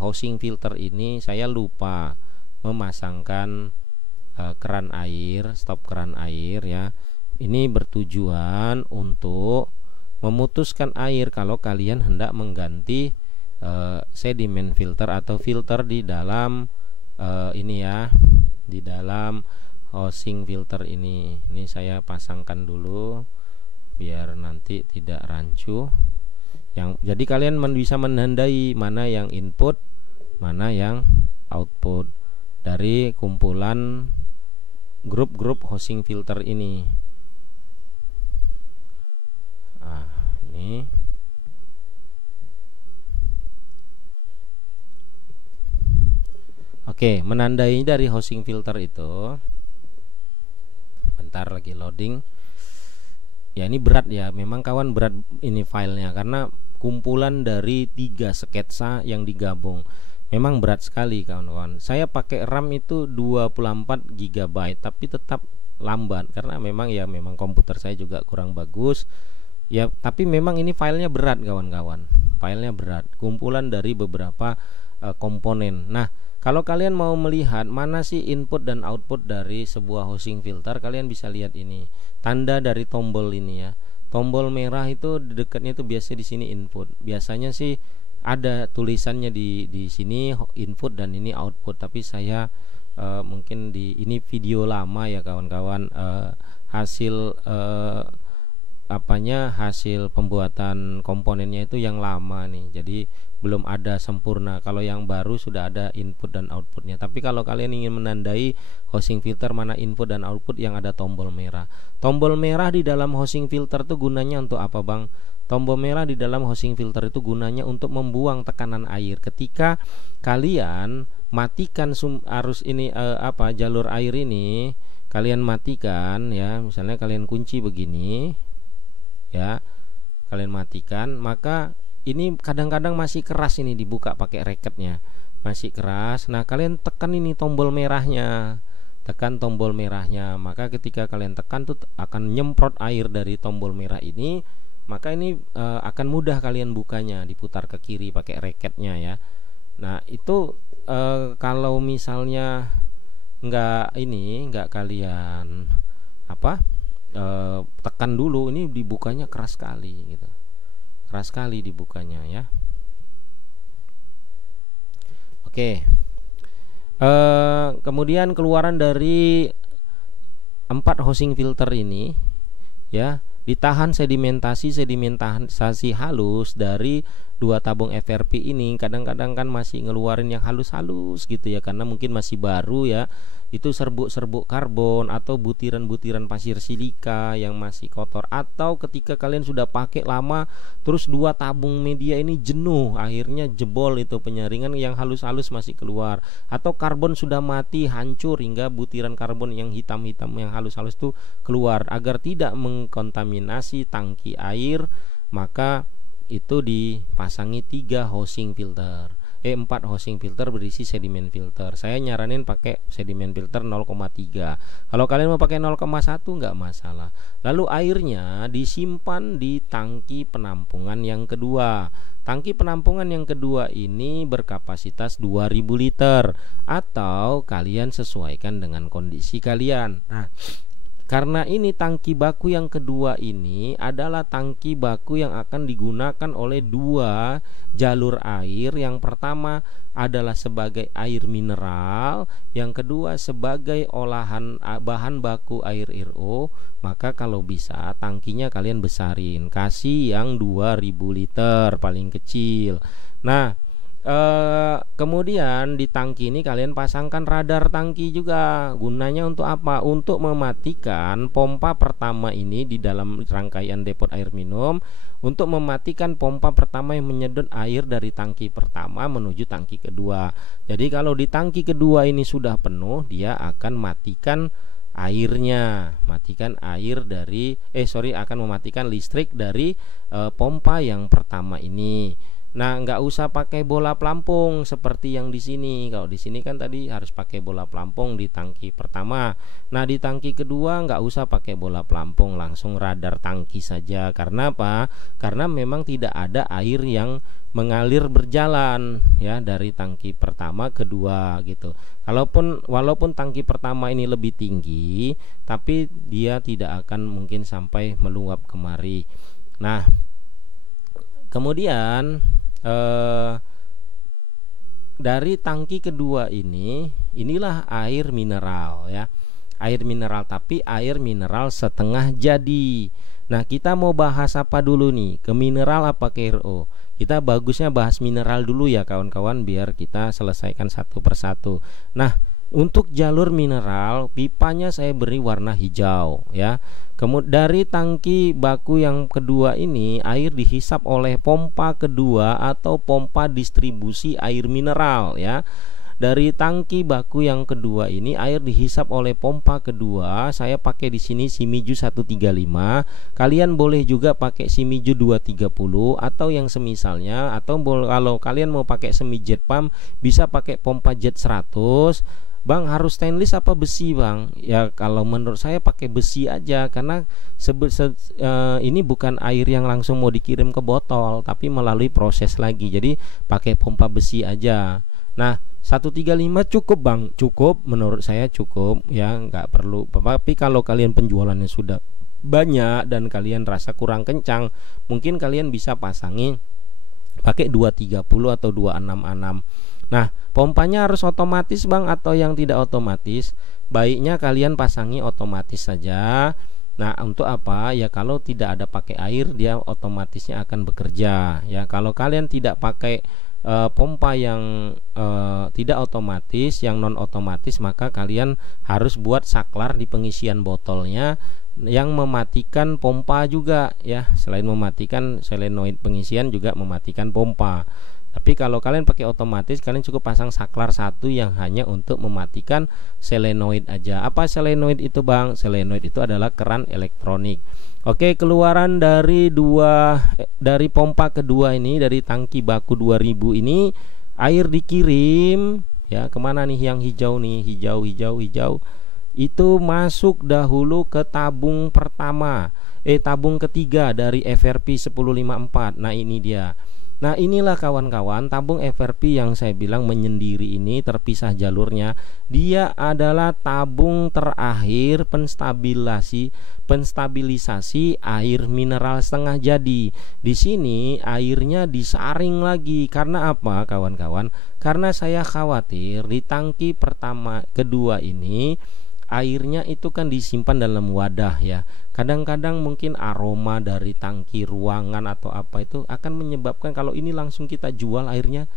housing filter ini saya lupa memasangkan keran air, stop keran air ya. Ini bertujuan untuk memutuskan air kalau kalian hendak mengganti sedimen filter atau filter di dalam ini ya, di dalam housing filter ini. Ini saya pasangkan dulu biar nanti tidak rancu. Jadi kalian bisa menandai mana yang input, mana yang output dari kumpulan grup-grup housing filter ini. Nah, ini oke, menandai dari housing filter itu. Bentar lagi loading. Ya ini berat ya, memang kawan, berat ini filenya karena kumpulan dari 3 sketsa yang digabung. Memang berat sekali kawan-kawan. Saya pakai RAM itu 24 GB tapi tetap lambat karena memang komputer saya juga kurang bagus. Ya, tapi memang ini filenya berat kawan-kawan. Filenya berat, kumpulan dari beberapa komponen. Nah, kalau kalian mau melihat mana sih input dan output dari sebuah housing filter, kalian bisa lihat ini. Tanda dari tombol ini ya. Tombol merah itu di dekatnya itu biasanya di sini input. Biasanya sih ada tulisannya di sini input dan ini output, tapi saya mungkin ini video lama ya kawan-kawan, hasil hasil pembuatan komponennya itu yang lama nih, jadi belum ada sempurna. Kalau yang baru sudah ada input dan outputnya. Tapi kalau kalian ingin menandai housing filter mana input dan output, yang ada tombol merah. Tombol merah di dalam housing filter itu gunanya untuk apa Bang? Tombol merah di dalam housing filter itu gunanya untuk membuang tekanan air. Ketika kalian matikan arus ini jalur air ini, kalian matikan ya, misalnya kalian kunci begini ya, kalian matikan, maka ini kadang-kadang masih keras, ini dibuka pakai raketnya. masih keras. Nah, kalian tekan ini tombol merahnya. Tekan tombol merahnya. Maka ketika kalian tekan tuh akan nyemprot air dari tombol merah ini. Maka ini akan mudah kalian bukanya, diputar ke kiri pakai raketnya ya. Nah, itu kalau misalnya nggak kalian tekan dulu, ini dibukanya keras sekali gitu. Keras sekali dibukanya ya. Oke. Kemudian keluaran dari 4 housing filter ini ya, ditahan sedimentasi halus dari 2 tabung FRP ini. Kadang-kadang kan masih ngeluarin yang halus-halus gitu ya, karena mungkin masih baru ya. Itu serbuk-serbuk karbon atau butiran-butiran pasir silika yang masih kotor. Atau ketika kalian sudah pakai lama, terus 2 tabung media ini jenuh, akhirnya jebol itu penyaringan, yang halus-halus masih keluar. Atau karbon sudah mati, hancur, hingga butiran karbon yang hitam-hitam yang halus-halus itu keluar. Agar tidak mengkontaminasi tangki air, maka itu dipasangi 4 housing filter berisi sedimen filter. Saya nyaranin pakai sedimen filter 0,3. Kalau kalian mau pakai 0,1 nggak masalah. Lalu airnya disimpan di tangki penampungan yang kedua. Tangki penampungan yang kedua ini berkapasitas 2000 liter, atau kalian sesuaikan dengan kondisi kalian. Nah, karena ini tangki baku yang kedua ini adalah tangki baku yang akan digunakan oleh 2 jalur air. Yang pertama adalah sebagai air mineral, yang kedua sebagai olahan bahan baku air RO. Maka kalau bisa tangkinya kalian besarin, kasih yang 2000 liter paling kecil. Nah, kemudian di tangki ini kalian pasangkan radar tangki juga. Gunanya untuk apa? Untuk mematikan pompa pertama ini di dalam rangkaian depot air minum, untuk mematikan pompa pertama yang menyedot air dari tangki pertama menuju tangki kedua. Jadi kalau di tangki kedua ini sudah penuh, dia akan matikan airnya, akan mematikan listrik dari pompa yang pertama ini. Nah, nggak usah pakai bola pelampung seperti yang di sini. Kalau di sini kan tadi harus pakai bola pelampung di tangki pertama. Nah, di tangki kedua nggak usah pakai bola pelampung, langsung radar tangki saja. Karena apa? Karena memang tidak ada air yang mengalir berjalan ya dari tangki pertama ke kedua gitu. Walaupun tangki pertama ini lebih tinggi, tapi dia tidak akan mungkin sampai meluap kemari. Nah, kemudian dari tangki kedua inilah air mineral ya. Air mineral, tapi air mineral setengah jadi. Nah, kita mau bahas apa dulu nih? Ke mineral apa ke RO? Kita bagusnya bahas mineral dulu ya kawan-kawan, biar kita selesaikan satu persatu. Nah, untuk jalur mineral, pipanya saya beri warna hijau ya. Kemudian dari tangki baku yang kedua ini, air dihisap oleh pompa kedua atau pompa distribusi air mineral ya. Dari tangki baku yang kedua ini, air dihisap oleh pompa kedua. Saya pakai di sini Shimizu 135. Kalian boleh juga pakai Shimizu 230 atau yang semisalnya. Atau kalau kalian mau pakai semi jet pump, bisa pakai pompa jet 100. Bang, harus stainless apa besi, Bang? Ya, kalau menurut saya pakai besi aja, karena ini bukan air yang langsung mau dikirim ke botol, tapi melalui proses lagi. Jadi pakai pompa besi aja. Nah, 135 cukup, Bang. Cukup, menurut saya cukup ya, nggak perlu. Tapi kalau kalian penjualannya sudah banyak dan kalian rasa kurang kencang, mungkin kalian bisa pasangi pakai 230 atau 266. Nah, pompanya harus otomatis, Bang, atau yang tidak otomatis? Baiknya kalian pasangi otomatis saja. Nah, untuk apa? Ya, kalau tidak ada pakai air, dia otomatisnya akan bekerja ya. Kalau kalian tidak pakai pompa yang tidak otomatis, yang non otomatis, maka kalian harus buat saklar di pengisian botolnya yang mematikan pompa juga ya. Selain mematikan solenoid pengisian, juga mematikan pompa. Tapi kalau kalian pakai otomatis, kalian cukup pasang saklar satu yang hanya untuk mematikan solenoid aja. Apa solenoid itu, Bang? Solenoid itu adalah keran elektronik. Oke, keluaran dari pompa kedua ini, dari tangki baku 2000 ini, air dikirim ya kemana nih yang hijau nih, hijau itu masuk dahulu ke tabung pertama, tabung ketiga dari FRP 1054. Nah ini dia. Nah inilah kawan-kawan tabung FRP yang saya bilang menyendiri ini, terpisah jalurnya. Dia adalah tabung terakhir penstabilisasi air mineral setengah jadi. Di sini airnya disaring lagi. Karena apa kawan-kawan? Karena saya khawatir di tangki pertama kedua ini airnya itu kan disimpan dalam wadah ya. Kadang-kadang mungkin aroma dari tangki ruangan atau apa itu akan menyebabkan kalau ini langsung kita jual airnya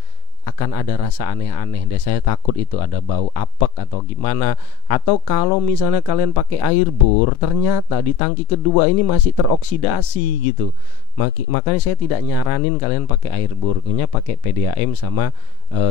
akan ada rasa aneh-aneh deh. Saya takut itu ada bau apek atau gimana. Atau kalau misalnya kalian pakai air bor, ternyata di tangki kedua ini masih teroksidasi gitu. Makanya saya tidak nyaranin kalian pakai air bor, punya pakai PDAM sama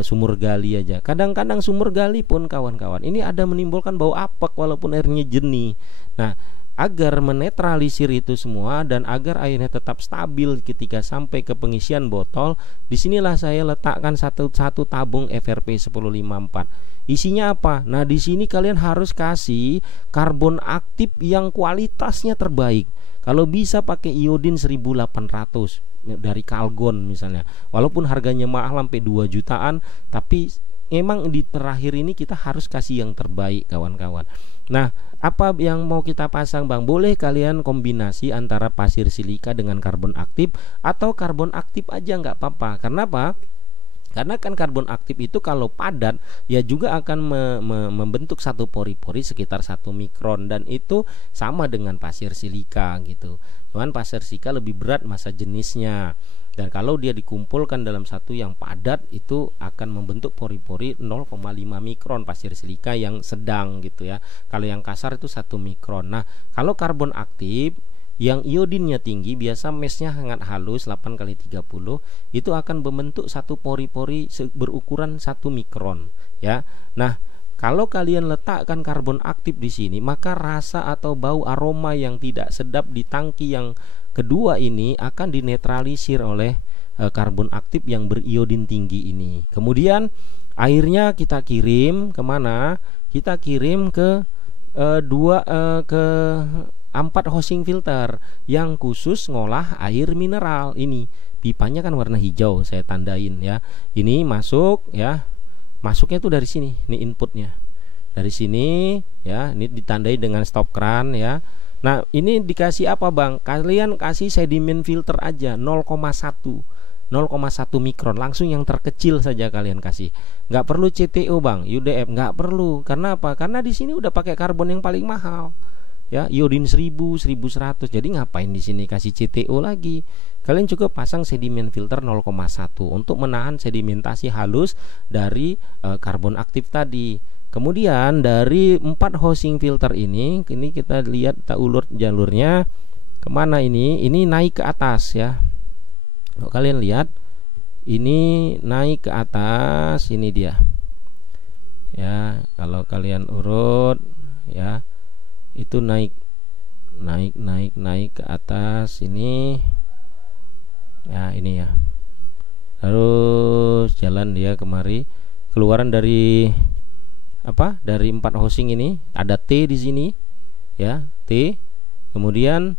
sumur gali aja. Kadang-kadang sumur gali pun kawan-kawan ini ada menimbulkan bau apek walaupun airnya jernih. Nah, agar menetralisir itu semua dan agar airnya tetap stabil ketika sampai ke pengisian botol, disinilah saya letakkan satu tabung FRP 1054. Isinya apa? Nah di sini kalian harus kasih karbon aktif yang kualitasnya terbaik. Kalau bisa pakai iodin 1800 dari Calgon misalnya. Walaupun harganya mahal sampai 2 jutaan, tapi emang di terakhir ini kita harus kasih yang terbaik kawan-kawan. Nah, apa yang mau kita pasang Bang? Boleh kalian kombinasi antara pasir silika dengan karbon aktif, atau karbon aktif aja nggak apa-apa. Karena apa? Karena kan karbon aktif itu kalau padat ya juga akan membentuk satu pori-pori sekitar 1 mikron, dan itu sama dengan pasir silika gitu. Cuman pasir silika lebih berat massa jenisnya. Dan kalau dia dikumpulkan dalam satu yang padat itu akan membentuk pori-pori 0,5 mikron pasir silika yang sedang gitu ya. Kalau yang kasar itu 1 mikron. Nah, kalau karbon aktif yang iodinnya tinggi, biasa mesnya sangat halus 8x30, itu akan membentuk satu pori-pori berukuran 1 mikron ya. Nah, kalau kalian letakkan karbon aktif di sini, maka rasa atau bau aroma yang tidak sedap di tangki yang kedua ini akan dinetralisir oleh karbon aktif yang beriodin tinggi ini. Kemudian airnya kita kirim kemana? Kita kirim ke 4 housing filter yang khusus ngolah air mineral. Ini pipanya kan warna hijau, saya tandain ya. Ini masuk ya. Masuknya tuh dari sini. Ini inputnya. Dari sini ya, ini ditandai dengan stop keran ya. Nah, ini dikasih apa Bang? Kalian kasih sedimen filter aja 0,1 mikron, langsung yang terkecil saja kalian kasih. Nggak perlu CTO Bang, UDF nggak perlu. Karena apa? Karena di sini udah pakai karbon yang paling mahal. Ya, iodin 1000, 1100. Jadi ngapain di sini kasih CTO lagi? Kalian cukup pasang sedimen filter 0,1 untuk menahan sedimentasi halus dari karbon aktif tadi. Kemudian dari 4 housing filter ini kita lihat, kita ulur jalurnya kemana ini? Ini naik ke atas ya. Kalau kalian lihat, ini naik ke atas, ini dia. Ya, kalau kalian urut ya, itu naik ke atas ini. Ya, ini ya. Terus jalan dia kemari, keluaran dari apa? Dari 4 housing ini ada T di sini ya, T. Kemudian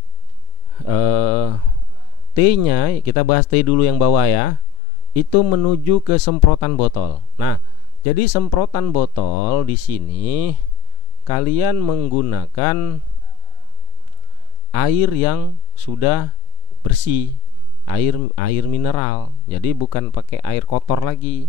T-nya kita bahas T dulu yang bawah ya. Itu menuju ke semprotan botol. Nah, jadi semprotan botol di sini kalian menggunakan air yang sudah bersih, air mineral. Jadi bukan pakai air kotor lagi.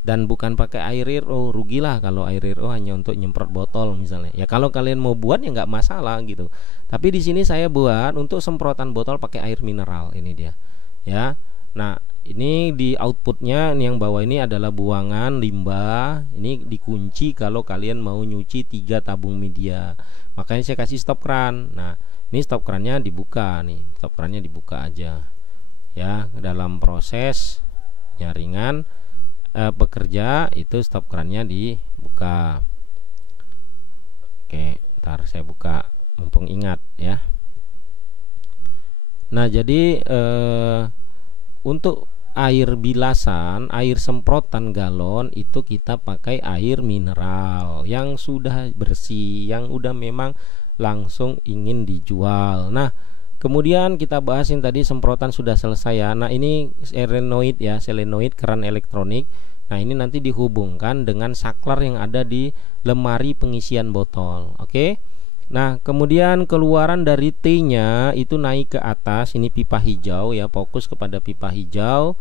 Dan bukan pakai air RO, rugilah kalau air RO hanya untuk nyemprot botol misalnya. Ya kalau kalian mau buat ya nggak masalah gitu. Tapi di sini saya buat untuk semprotan botol pakai air mineral, ini dia. Ya. Nah, ini di outputnya yang bawah ini adalah buangan limbah. Ini dikunci kalau kalian mau nyuci 3 tabung media. Makanya saya kasih stop keran. Nah, ini stop kerannya dibuka nih. Stop kerannya dibuka aja. Ya, dalam proses nyaringan bekerja itu stop kerannya dibuka. Oke, ntar saya buka mumpung ingat ya. Nah, jadi untuk air bilasan, air semprotan galon itu kita pakai air mineral yang sudah bersih, yang udah memang langsung ingin dijual. Nah, kemudian kita bahas yang tadi semprotan sudah selesai ya. Nah, ini solenoid ya, solenoid keran elektronik. Nah, ini nanti dihubungkan dengan saklar yang ada di lemari pengisian botol. Oke. Nah, kemudian keluaran dari T-nya itu naik ke atas. Ini pipa hijau ya, fokus kepada pipa hijau.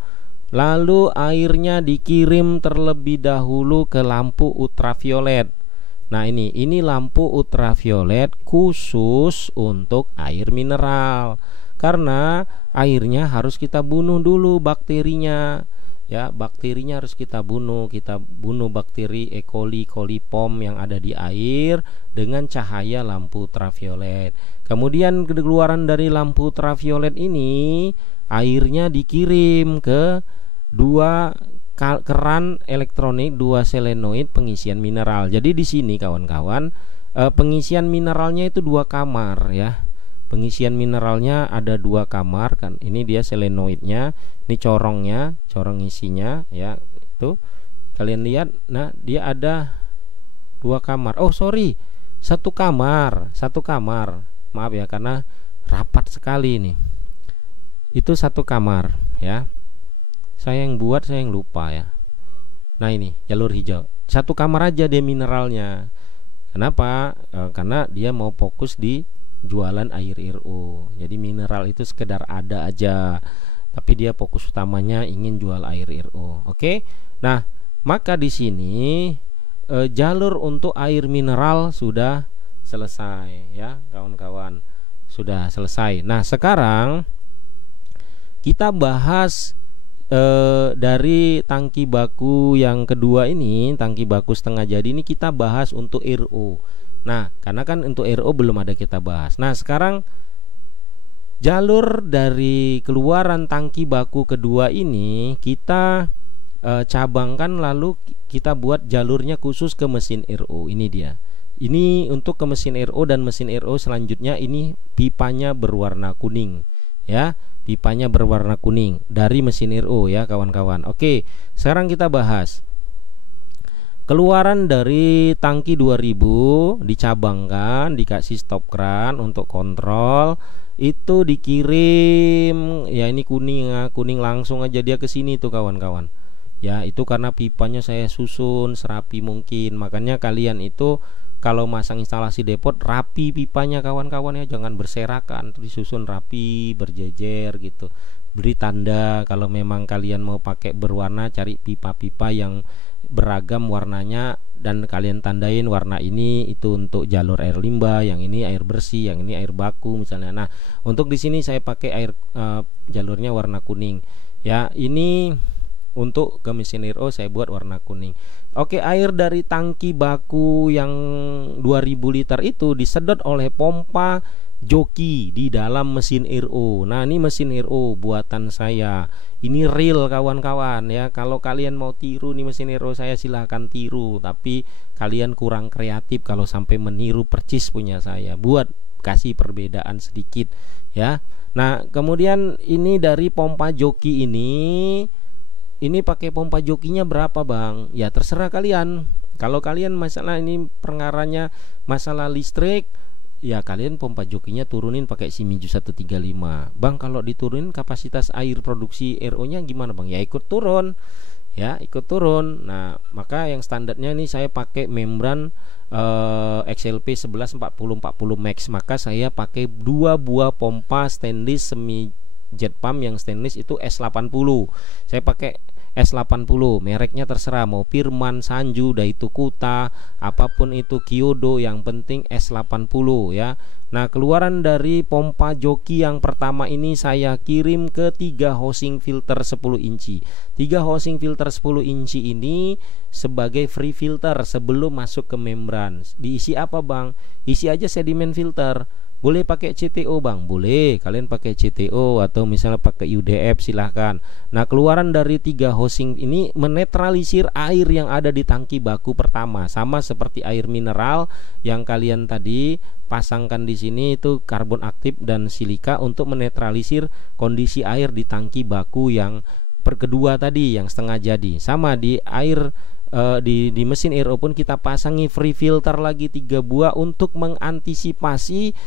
Lalu airnya dikirim terlebih dahulu ke lampu ultraviolet. Nah, ini lampu ultraviolet khusus untuk air mineral. Karena airnya harus kita bunuh dulu bakterinya. Ya, bakterinya harus kita bunuh bakteri E. coli, coliform yang ada di air dengan cahaya lampu ultraviolet. Kemudian keluaran dari lampu ultraviolet ini airnya dikirim ke dua keran elektronik, dua solenoid pengisian mineral. Jadi di sini kawan-kawan, pengisian mineralnya itu 2 kamar ya. Pengisian mineralnya ada 2 kamar kan. Ini dia solenoidnya, ini corongnya, corong isinya ya. Itu kalian lihat. Nah, dia ada 2 kamar. Oh, sorry. 1 kamar. Maaf ya, karena rapat sekali ini. Itu 1 kamar ya. Saya yang buat, saya yang lupa ya. Nah, ini jalur hijau. 1 kamar aja dia mineralnya. Kenapa? Karena dia mau fokus di jualan air RO. Jadi mineral itu sekedar ada aja, tapi dia fokus utamanya ingin jual air RO. Oke. Nah, maka di sini jalur untuk air mineral sudah selesai ya, kawan-kawan. Sudah selesai. Nah, sekarang kita bahas dari tangki baku yang kedua ini, tangki baku setengah jadi ini kita bahas untuk RO. Nah, karena kan untuk RO belum ada kita bahas. Nah, sekarang jalur dari keluaran tangki baku kedua ini kita cabangkan, lalu kita buat jalurnya khusus ke mesin RO. Ini dia. Ini untuk ke mesin RO, dan mesin RO selanjutnya ini pipanya berwarna kuning ya. Pipanya berwarna kuning dari mesin RO ya, kawan-kawan. Oke, sekarang kita bahas keluaran dari tangki 2000 dicabangkan, dikasih stop kran untuk kontrol. Itu dikirim ya, ini kuning ya, kuning langsung aja dia ke sini tuh kawan-kawan. Ya, itu karena pipanya saya susun serapi mungkin. Makanya kalian itu kalau masang instalasi depot rapi pipanya kawan-kawan ya, jangan berserakan, disusun rapi, berjejer gitu. Beri tanda kalau memang kalian mau pakai berwarna, cari pipa-pipa yang beragam warnanya dan kalian tandain warna ini itu untuk jalur air limbah, yang ini air bersih, yang ini air baku misalnya. Nah, untuk di sini saya pakai air jalurnya warna kuning. Ya, ini untuk ke mesin RO saya buat warna kuning. Oke, air dari tangki baku yang 2000 liter itu disedot oleh pompa joki di dalam mesin RO. Nah, ini mesin RO buatan saya. Ini real kawan-kawan ya. Kalau kalian mau tiru nih mesin RO saya, silahkan tiru. Tapi kalian kurang kreatif kalau sampai meniru percis punya saya. Buat kasih perbedaan sedikit ya. Nah, kemudian ini dari pompa joki ini pakai pompa jokinya berapa bang? Ya terserah kalian. Kalau kalian masalah ini perkaranya masalah listrik, ya kalian pompa jokinya turunin pakai Shimizu 135. Bang, kalau diturunin kapasitas air produksi RO nya gimana bang? Ya ikut turun. Ya ikut turun. Nah, maka yang standarnya ini saya pakai membran XLP 11 40 max. Maka saya pakai 2 buah pompa stainless semi jet pump yang stainless itu S80. Saya pakai S80, mereknya terserah mau Firman, Sanju, Daitu Kuta, apapun itu, Kyodo, yang penting S80 ya. Nah, keluaran dari pompa joki yang pertama ini saya kirim ke 3 housing filter 10 inci. 3 housing filter 10 inci ini sebagai free filter sebelum masuk ke membran. Diisi apa bang? Isi aja sedimen filter. Boleh pakai CTO bang? Boleh, kalian pakai CTO atau misalnya pakai UDF silahkan. Nah, keluaran dari 3 housing ini menetralisir air yang ada di tangki baku pertama. Sama seperti air mineral yang kalian tadi pasangkan di sini, itu karbon aktif dan silika untuk menetralisir kondisi air di tangki baku yang kedua tadi yang setengah jadi. Sama di air di mesin RO pun kita pasangi free filter lagi 3 buah untuk mengantisipasi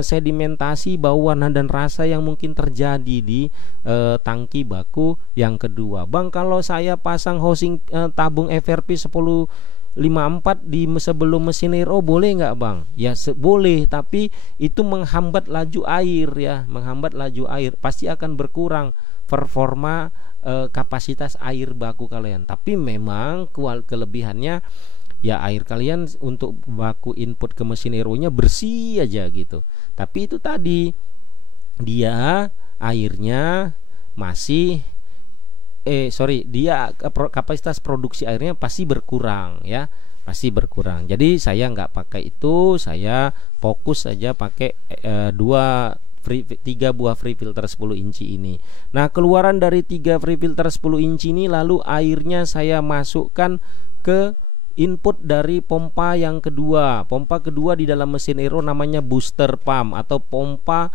sedimentasi, bau, warna dan rasa yang mungkin terjadi di tangki baku yang kedua. Bang, kalau saya pasang housing tabung FRP 1054 di sebelum mesin RO boleh nggak, Bang? Ya boleh, tapi itu menghambat laju air ya, menghambat laju air, pasti akan berkurang performa kapasitas air baku kalian. Tapi memang kelebihannya ya air kalian untuk baku input ke mesin RO-nya bersih aja gitu. Tapi itu tadi dia airnya masih dia kapasitas produksi airnya pasti berkurang ya, pasti berkurang. Jadi saya nggak pakai itu, saya fokus saja pakai 3 buah free filter 10 inci ini. Nah, keluaran dari 3 free filter 10 inci ini lalu airnya saya masukkan ke input dari pompa yang kedua. Pompa kedua di dalam mesin RO namanya booster pump atau pompa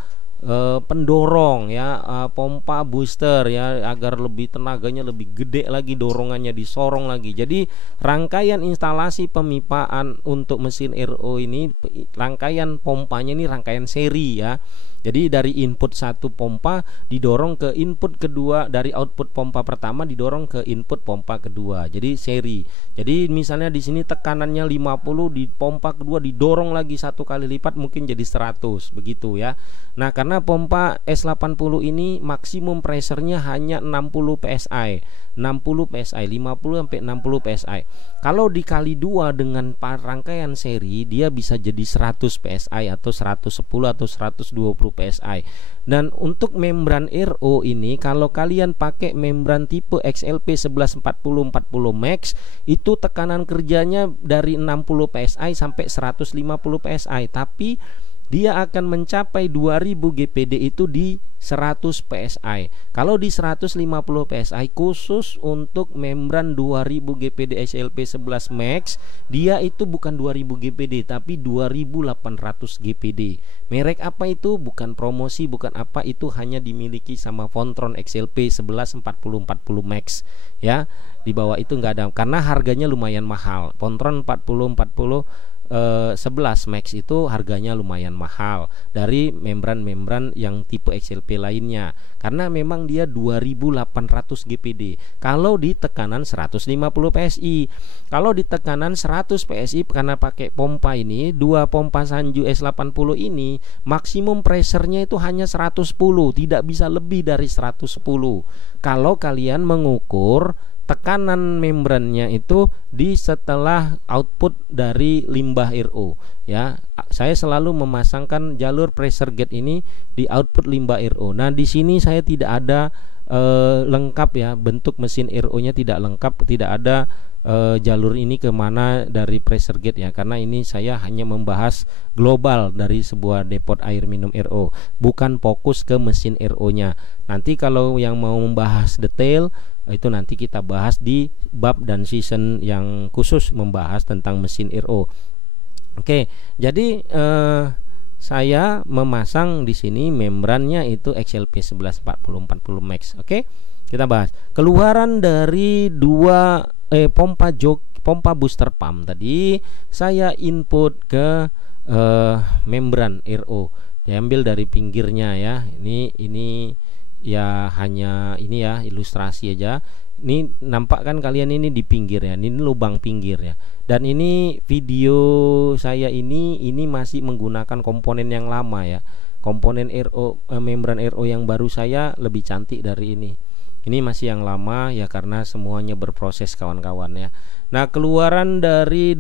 pendorong ya, pompa booster ya, agar lebih tenaganya lebih gede lagi, dorongannya disorong lagi. Jadi rangkaian instalasi pemipaan untuk mesin RO ini, rangkaian pompanya ini rangkaian seri ya. Jadi dari input satu pompa didorong ke input kedua, dari output pompa pertama didorong ke input pompa kedua. Jadi seri. Jadi misalnya di sini tekanannya 50, di pompa kedua didorong lagi 1 kali lipat mungkin jadi 100 begitu ya. Nah, karena pompa S80 ini maksimum pressure-nya hanya 60 PSI. 60 PSI, 50 sampai 60 PSI. Kalau dikali 2 dengan rangkaian seri, dia bisa jadi 100 PSI atau 110 atau 120 PSI. Dan untuk membran RO ini, kalau kalian pakai membran tipe XLP 1140 40 max, itu tekanan kerjanya dari 60 PSI sampai 150 PSI, tapi dia akan mencapai 2000 GPD itu di 100 PSI. Kalau di 150 PSI khusus untuk membran 2000 GPD XLP 11 max, dia itu bukan 2000 GPD tapi 2800 GPD. Merek apa itu? Bukan promosi, bukan apa, itu hanya dimiliki sama Vontron XLP 1140 40 max ya. Di bawah itu nggak ada karena harganya lumayan mahal. Vontron 40 11 max itu harganya lumayan mahal dari membran-membran yang tipe XLP lainnya, karena memang dia 2800 GPD kalau di tekanan 150 PSI. Kalau di tekanan 100 PSI, karena pakai pompa ini, 2 pompa Sanju S80 ini maksimum pressure-nya itu hanya 110, tidak bisa lebih dari 110. Kalau kalian mengukur tekanan membrannya itu di setelah output dari limbah RO ya, saya selalu memasangkan jalur pressure gauge ini di output limbah RO. Nah, di sini saya tidak ada lengkap ya, bentuk mesin RO-nya tidak lengkap, tidak ada jalur ini kemana dari pressure gauge ya, karena ini saya hanya membahas global dari sebuah depot air minum RO, bukan fokus ke mesin RO-nya. Nanti kalau yang mau membahas detail itu nanti kita bahas di bab dan season yang khusus membahas tentang mesin RO. Oke, jadi saya memasang di sini membrannya itu XLP 1140 40 max. Oke, kita bahas keluaran dari dua pompa booster pump tadi. Saya input ke membran RO, diambil dari pinggirnya ya. Ini ya hanya ini ya ilustrasi aja. Ini nampak kan kalian, ini di pinggir ya, ini lubang pinggir ya. Dan ini video saya ini masih menggunakan komponen yang lama ya. Komponen RO membran RO yang baru saya lebih cantik dari ini. Ini masih yang lama ya, karena semuanya berproses kawan-kawan ya. Nah, keluaran dari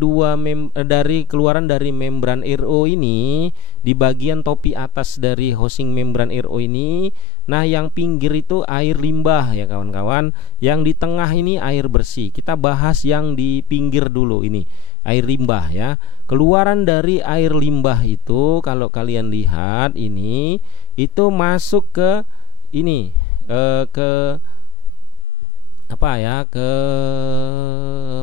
keluaran dari membran RO ini di bagian topi atas dari housing membran RO ini. Nah, yang pinggir itu air limbah ya kawan-kawan. Yang di tengah ini air bersih. Kita bahas yang di pinggir dulu ini, air limbah ya. Keluaran dari air limbah itu kalau kalian lihat ini itu masuk ke ini ke apa ya, ke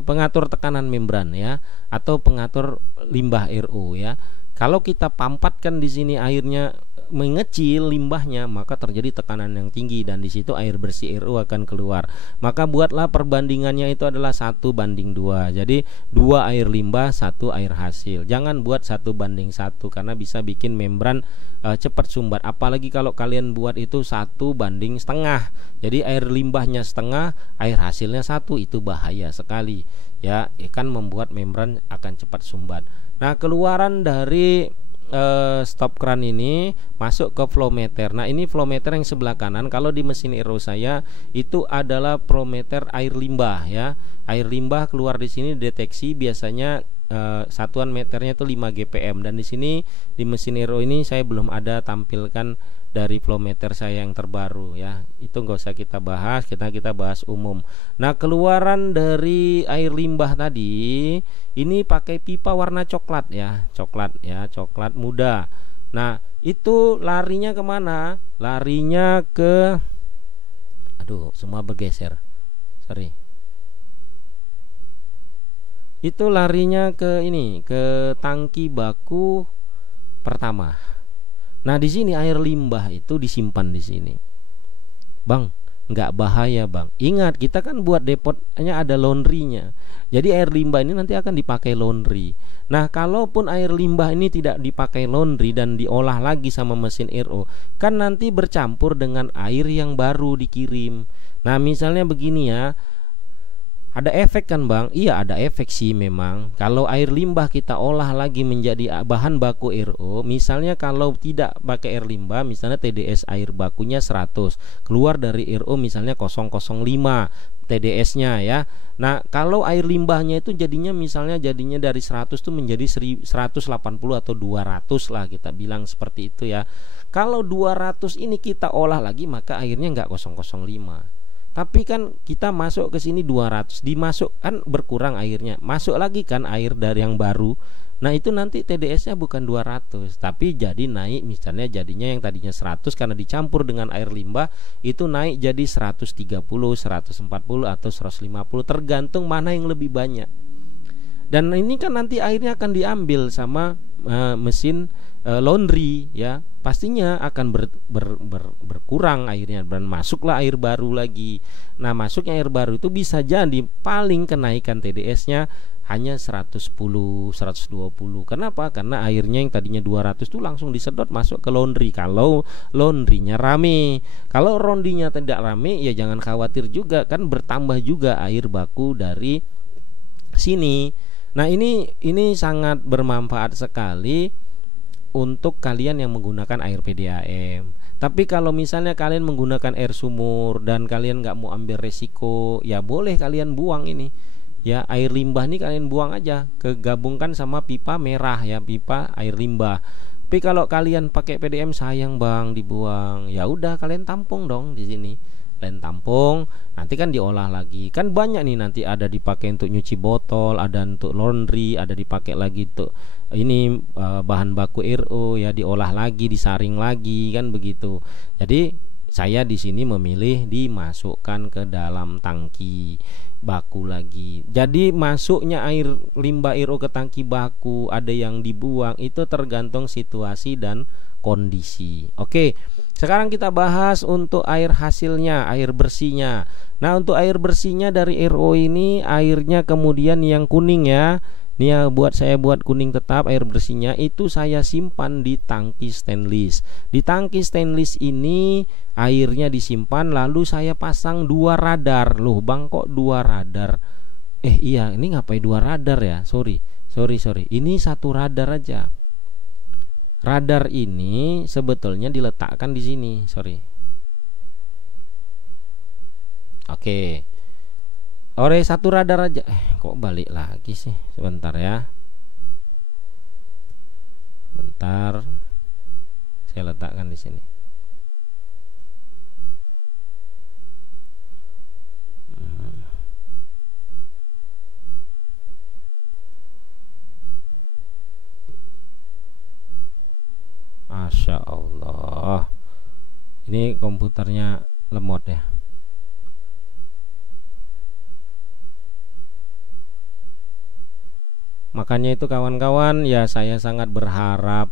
pengatur tekanan membran ya, atau pengatur limbah RO ya. Kalau kita pampatkan di sini airnya mengecil limbahnya, maka terjadi tekanan yang tinggi dan di situ air bersih RO akan keluar. Maka buatlah perbandingannya itu adalah 1:2. Jadi 2 air limbah, 1 air hasil. Jangan buat 1:1 karena bisa bikin membran cepat sumbat. Apalagi kalau kalian buat itu 1:1/2. Jadi air limbahnya setengah, air hasilnya 1, itu bahaya sekali. Ya, kan membuat membran akan cepat sumbat. Nah, keluaran dari stop keran ini masuk ke flow meter. Nah, ini flow meter yang sebelah kanan. Kalau di mesin RO saya itu adalah flow meter air limbah ya. Air limbah keluar di sini deteksi biasanya satuan meternya itu 5 GPM dan di sini di mesin RO ini saya belum ada tampilkan dari flow meter saya yang terbaru ya. Itu nggak usah kita bahas, kita bahas umum. Nah, keluaran dari air limbah tadi ini pakai pipa warna coklat ya, coklat muda. Nah, itu larinya kemana? Larinya ke, aduh, semua bergeser, sorry. Itu larinya ke ini, ke tangki baku pertama. Nah, di sini air limbah itu disimpan di sini. Bang, nggak bahaya bang. Ingat, kita kan buat depotnya ada laundrynya. Jadi air limbah ini nanti akan dipakai laundry. Nah, kalaupun air limbah ini tidak dipakai laundry dan diolah lagi sama mesin RO, kan nanti bercampur dengan air yang baru dikirim. Nah, misalnya begini ya. Ada efek kan bang? Iya, ada efek sih memang. Kalau air limbah kita olah lagi menjadi bahan baku RO, misalnya kalau tidak pakai air limbah, misalnya TDS air bakunya 100, keluar dari RO misalnya 0,05 TDS-nya ya. Nah, kalau air limbahnya itu jadinya misalnya dari 100 itu menjadi 180 atau 200 lah, kita bilang seperti itu ya. Kalau 200 ini kita olah lagi, maka airnya nggak 0,05. Tapi kan kita masuk ke sini 200, dimasukkan berkurang airnya, masuk lagi kan air dari yang baru. Nah, itu nanti TDS-nya bukan 200, tapi jadi naik, misalnya jadinya yang tadinya 100 karena dicampur dengan air limbah itu naik jadi 130, 140 atau 150 tergantung mana yang lebih banyak. Dan ini kan nanti airnya akan diambil sama mesin laundry ya, pastinya akan berkurang airnya dan masuklah air baru lagi. Nah, masuknya air baru itu bisa jadi paling kenaikan TDS-nya hanya 110, 120. Kenapa? Karena airnya yang tadinya 200 itu langsung disedot masuk ke laundry kalau laundrynya rame. Kalau laundrynya tidak rame ya jangan khawatir juga, kan bertambah juga air baku dari sini. Nah, ini sangat bermanfaat sekali untuk kalian yang menggunakan air PDAM. Tapi kalau misalnya kalian menggunakan air sumur dan kalian nggak mau ambil resiko, ya boleh kalian buang ini. Ya, air limbah ini kalian buang aja, kegabungkan sama pipa merah ya, pipa air limbah. Tapi kalau kalian pakai PDAM sayang bang dibuang, ya udah kalian tampung dong di sini. Kalian tampung, nanti kan diolah lagi. Kan banyak nih, nanti ada dipakai untuk nyuci botol, ada untuk laundry, ada dipakai lagi untuk ini bahan baku RO ya, diolah lagi, disaring lagi kan begitu. Jadi saya di sini memilih dimasukkan ke dalam tangki baku lagi. Jadi masuknya air limbah RO ke tangki baku, ada yang dibuang, itu tergantung situasi dan kondisi. Oke, sekarang kita bahas untuk air hasilnya, air bersihnya. Nah, untuk air bersihnya dari RO ini airnya kemudian yang kuning ya. Ini ya, saya buat kuning tetap. Air bersihnya itu saya simpan di tangki stainless. Di tangki stainless ini airnya disimpan, lalu saya pasang 2 radar. Loh bang, kok 2 radar? Iya, ini ngapain 2 radar ya? Sorry. Ini 1 radar aja. Radar ini sebetulnya diletakkan di sini. Oke. Ore 1 radar aja. Kok balik lagi sih? Sebentar ya. Bentar. Saya letakkan di sini. Masya Allah. Ini komputernya lemot ya. Makanya itu kawan-kawan, ya saya sangat berharap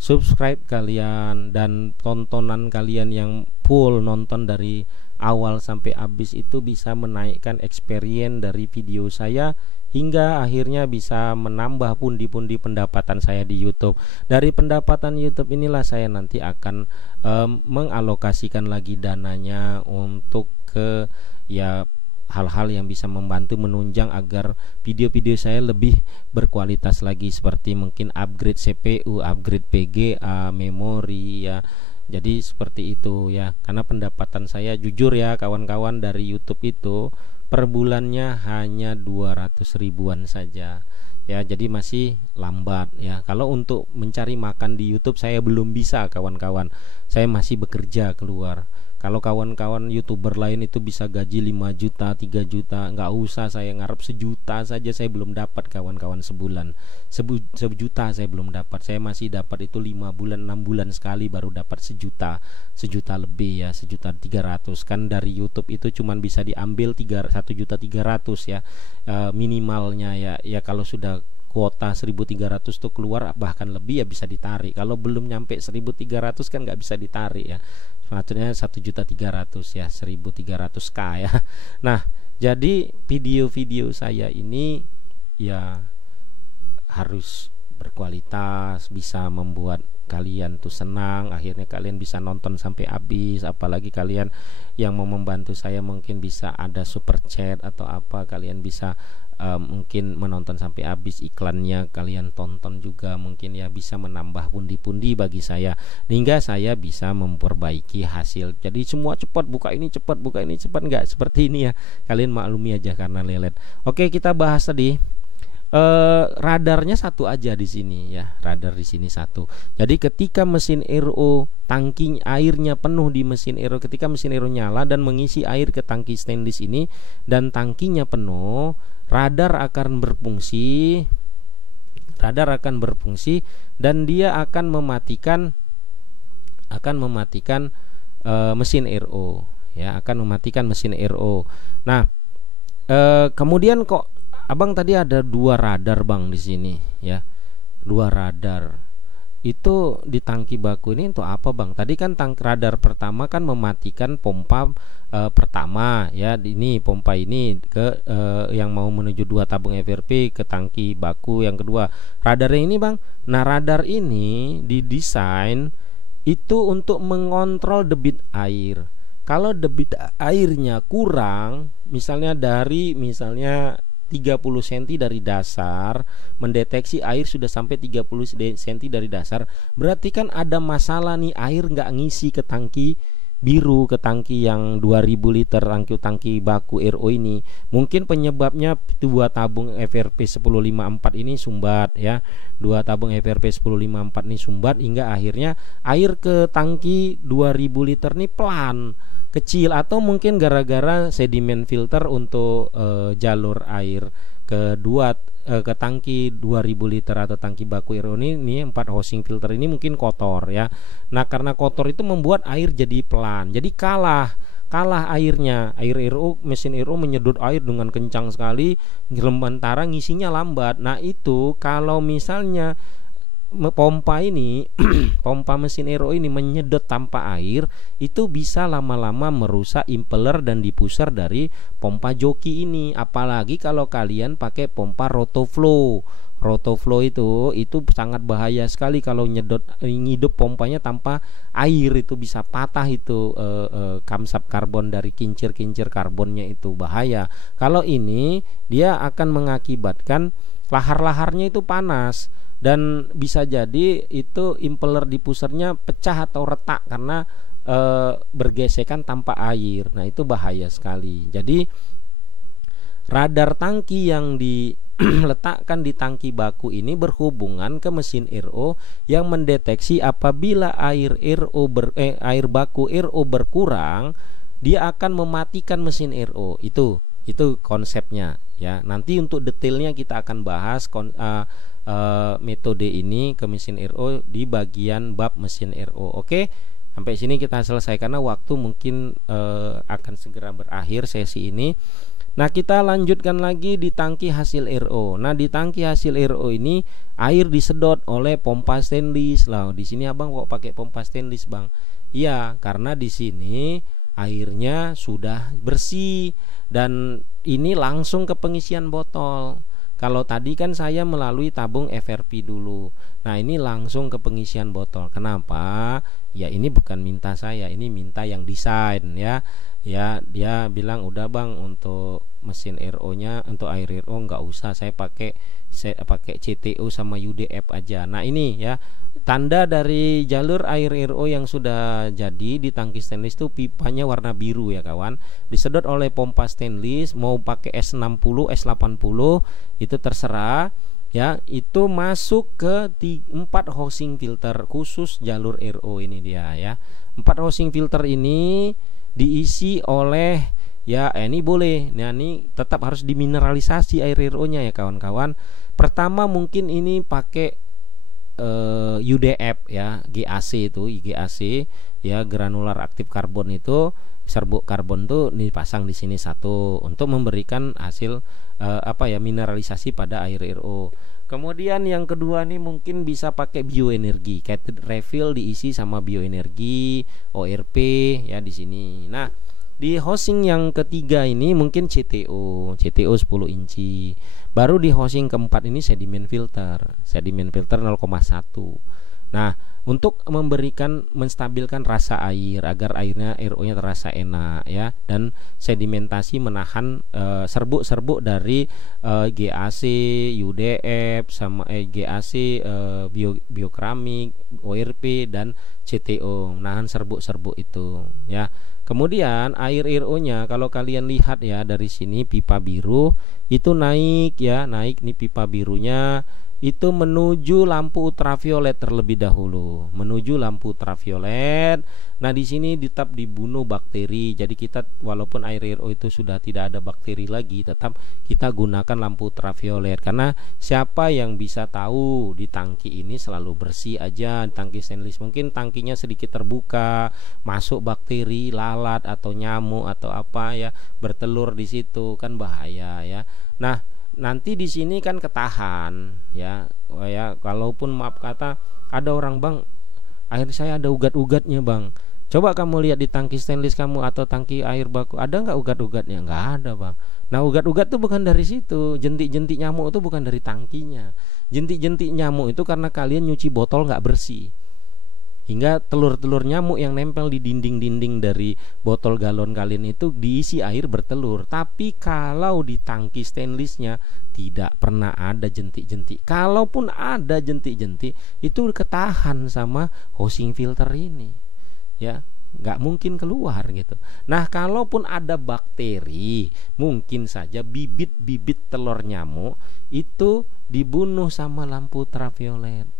subscribe kalian dan tontonan kalian yang full nonton dari awal sampai habis itu bisa menaikkan experience dari video saya, hingga akhirnya bisa menambah pundi-pundi pendapatan saya di YouTube. Dari pendapatan YouTube inilah saya nanti akan mengalokasikan lagi dananya untuk ke ya hal-hal yang bisa membantu menunjang agar video-video saya lebih berkualitas lagi, seperti mungkin upgrade CPU, upgrade PGA, memori ya. Jadi seperti itu ya. Karena pendapatan saya jujur ya kawan-kawan dari YouTube itu per bulannya hanya 200 ribuan saja. Ya, jadi masih lambat ya. Kalau untuk mencari makan di YouTube saya belum bisa kawan-kawan. Saya masih bekerja keluar. Kalau kawan-kawan YouTuber lain itu bisa gaji 5 juta, 3 juta, nggak usah saya ngarep sejuta saja saya belum dapat kawan-kawan sebulan. Sejuta saya belum dapat. Saya masih dapat itu 5 bulan, 6 bulan sekali baru dapat sejuta. Sejuta lebih ya, 1.300.000. Kan dari YouTube itu cuman bisa diambil 1.300.000 ya. Minimalnya ya. Ya kalau sudah kuota 1.300 tuh keluar bahkan lebih ya bisa ditarik. Kalau belum nyampe 1.300 kan nggak bisa ditarik ya. Maksudnya 1.300.000 ya, 1.300K ya. Nah, jadi video-video saya ini ya harus berkualitas, bisa membuat kalian tuh senang, akhirnya kalian bisa nonton sampai habis. Apalagi kalian yang mau membantu saya mungkin bisa ada super chat atau apa, kalian bisa mungkin menonton sampai habis, iklannya kalian tonton juga, mungkin ya bisa menambah pundi-pundi bagi saya hingga saya bisa memperbaiki hasil. Jadi semua cepat, buka ini cepat, buka ini cepat, enggak seperti ini ya. Kalian maklumi aja karena lelet. Oke, kita bahas tadi. Radarnya satu aja di sini ya, radar di sini satu. Jadi ketika mesin RO tangki airnya penuh di mesin RO, ketika mesin RO nyala dan mengisi air ke tangki stainless ini dan tangkinya penuh, radar akan berfungsi dan dia akan mematikan mesin RO ya, akan mematikan mesin RO. Nah, kemudian kok Abang tadi ada 2 radar Bang di sini ya. 2 radar. Itu di tangki baku ini untuk apa Bang? Tadi kan radar pertama kan mematikan pompa pertama ya. Ini pompa ini ke yang mau menuju 2 tabung FRP ke tangki baku yang kedua. Radarnya ini Bang. Nah, radar ini didesain itu untuk mengontrol debit air. Kalau debit airnya kurang, misalnya 30 cm dari dasar, mendeteksi air sudah sampai 30 cm dari dasar, berarti kan ada masalah nih, air nggak ngisi ke tangki biru, ke tangki yang 2000 liter, tangki baku RO ini. Mungkin penyebabnya 2 tabung FRP 1054 ini sumbat ya. 2 tabung FRP 1054 ini sumbat hingga akhirnya air ke tangki 2000 liter ini pelan, kecil, atau mungkin gara-gara sedimen filter untuk jalur air ke tangki 2000 liter atau tangki baku RO ini 4 housing filter ini mungkin kotor ya. Nah, karena kotor itu membuat air jadi pelan. Jadi kalah airnya. Air RO, mesin RO menyedot air dengan kencang sekali, sementara ngisinya lambat. Nah, itu kalau misalnya pompa ini pompa mesin RO ini menyedot tanpa air, itu bisa lama-lama merusak impeller dan diffuser dari pompa joki ini. Apalagi kalau kalian pakai pompa rotoflow itu sangat bahaya sekali. Kalau ngidup pompanya tanpa air itu bisa patah itu kamsat karbon dari kincir karbonnya, itu bahaya. Kalau ini dia akan mengakibatkan lahar-laharnya itu panas dan bisa jadi itu impeller diffusernya pecah atau retak karena bergesekan tanpa air. Nah, itu bahaya sekali. Jadi radar tangki yang diletakkan di tangki baku ini berhubungan ke mesin RO yang mendeteksi apabila air baku RO berkurang, dia akan mematikan mesin RO. Itu konsepnya ya. Nanti untuk detailnya kita akan bahas metode ini ke mesin RO di bagian bab mesin RO. Oke, sampai sini kita selesai karena waktu mungkin akan segera berakhir sesi ini. Nah, kita lanjutkan lagi di tangki hasil RO. Nah, di tangki hasil RO ini air disedot oleh pompa stainless. Lah, di sini Abang kok pakai pompa stainless, Bang? Iya, karena di sini airnya sudah bersih dan ini langsung ke pengisian botol. Kalau tadi kan saya melalui tabung FRP dulu. Nah, ini langsung ke pengisian botol. Kenapa? Ya, ini bukan minta saya, ini minta yang desain ya. Ya, dia bilang udah Bang, untuk mesin RO-nya, untuk air RO nggak usah, saya pakai CTO sama UDF aja. Nah, ini ya tanda dari jalur air RO yang sudah jadi di tangki stainless itu pipanya warna biru ya kawan. Disedot oleh pompa stainless, mau pakai S60, S80 itu terserah ya. Itu masuk ke 4 housing filter khusus jalur RO ini dia ya. 4 housing filter ini diisi oleh ya ini boleh. Nah, ini tetap harus dimineralisasi air RO-nya ya kawan-kawan. Pertama mungkin ini pakai UDF ya, GAC itu, GAC ya, granular aktif karbon itu, serbuk karbon tuh dipasang di sini satu untuk memberikan hasil mineralisasi pada air RO. Kemudian yang kedua nih mungkin bisa pakai bioenergi, cathode refill diisi sama bioenergi, ORP ya di sini. Nah, di housing yang ketiga ini mungkin CTO 10 inci. Baru di housing keempat ini sedimen filter 0,1. Nah, untuk menstabilkan rasa air agar airnya RO-nya terasa enak ya, dan sedimentasi menahan serbuk-serbuk dari GAC, UDF sama GAC, biokeramik, ORP dan CTO, menahan serbuk-serbuk itu ya. Kemudian air RO-nya kalau kalian lihat ya dari sini pipa biru itu naik ya, naik nih pipa birunya itu menuju lampu ultraviolet terlebih dahulu, menuju lampu ultraviolet. Nah, di sini tetap dibunuh bakteri. Jadi kita walaupun air RO itu sudah tidak ada bakteri lagi, tetap kita gunakan lampu ultraviolet karena siapa yang bisa tahu di tangki ini selalu bersih aja, di tangki stainless mungkin tangkinya sedikit terbuka, masuk bakteri, lalat atau nyamuk atau apa ya, bertelur di situ kan bahaya ya. Nah, nanti di sini kan ketahan ya. Kalaupun maaf kata ada orang, Bang, air saya ada ugat-ugatnya, Bang. Coba kamu lihat di tangki stainless kamu atau tangki air baku, ada nggak ugat-ugatnya? Nggak ada, Bang. Nah, ugat-ugat itu bukan dari situ. Jentik-jentik nyamuk itu bukan dari tangkinya. Jentik-jentik nyamuk itu karena kalian nyuci botol nggak bersih, hingga telur-telur nyamuk yang nempel di dinding-dinding dari botol galon kalian itu diisi air bertelur. Tapi kalau di tangki stainlessnya tidak pernah ada jentik-jentik. Kalaupun ada jentik-jentik itu ketahan sama housing filter ini ya, nggak mungkin keluar gitu. Nah, kalaupun ada bakteri, mungkin saja bibit-bibit telur nyamuk itu dibunuh sama lampu ultraviolet.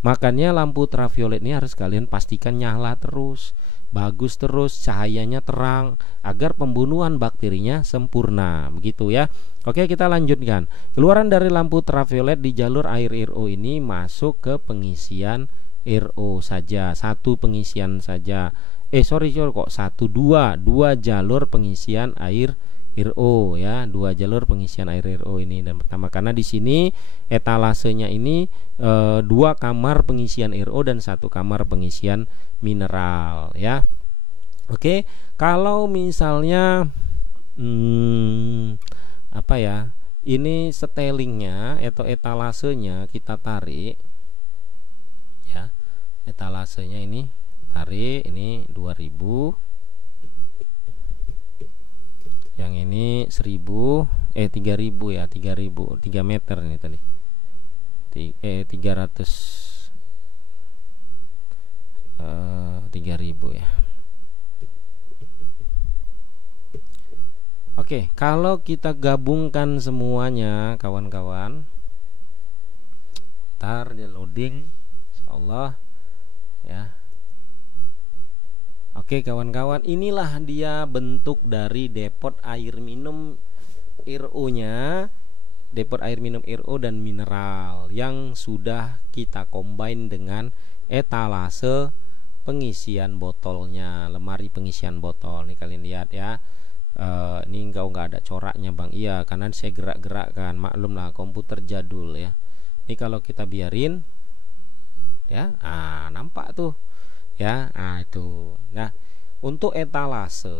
Makanya lampu ultraviolet ini harus kalian pastikan nyala terus, bagus terus, cahayanya terang agar pembunuhan bakterinya sempurna, begitu ya. Oke, kita lanjutkan. Keluaran dari lampu ultraviolet di jalur air RO ini masuk ke pengisian RO saja, satu pengisian saja. Dua jalur pengisian air RO ya, 2 jalur pengisian air RO ini. Dan pertama karena di sini etalasenya ini 2 kamar pengisian RO dan 1 kamar pengisian mineral ya. Oke, kalau misalnya ini setelingnya atau etalasenya kita tarik ya, etalasenya ini tarik, ini 2000, yang ini 3000 ya, 3000, 3 meter ini tadi 300 3000 ya. Oke, kalau kita gabungkan semuanya kawan-kawan, ntar dia loading insyaallah ya. Oke kawan-kawan, inilah dia bentuk dari depot air minum RO-nya, depot air minum RO dan mineral yang sudah kita combine dengan etalase pengisian botolnya, lemari pengisian botol. Nih kalian lihat ya. Ini nggak ada coraknya bang. Iya, karena saya gerak-gerakkan, maklum lah komputer jadul ya. Ini kalau kita biarin ya, nampak tuh ya, itu. Nah, untuk etalase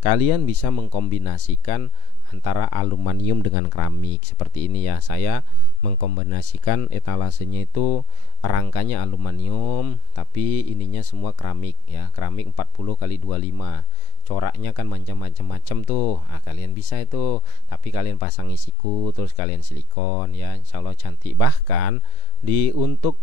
kalian bisa mengkombinasikan antara aluminium dengan keramik seperti ini ya. Saya mengkombinasikan etalasenya itu rangkanya aluminium tapi ininya semua keramik ya, keramik 40 kali 25. Coraknya kan macam-macam tuh. Kalian bisa itu, tapi kalian pasangi siku terus kalian silikon ya, insya Allah cantik. Bahkan untuk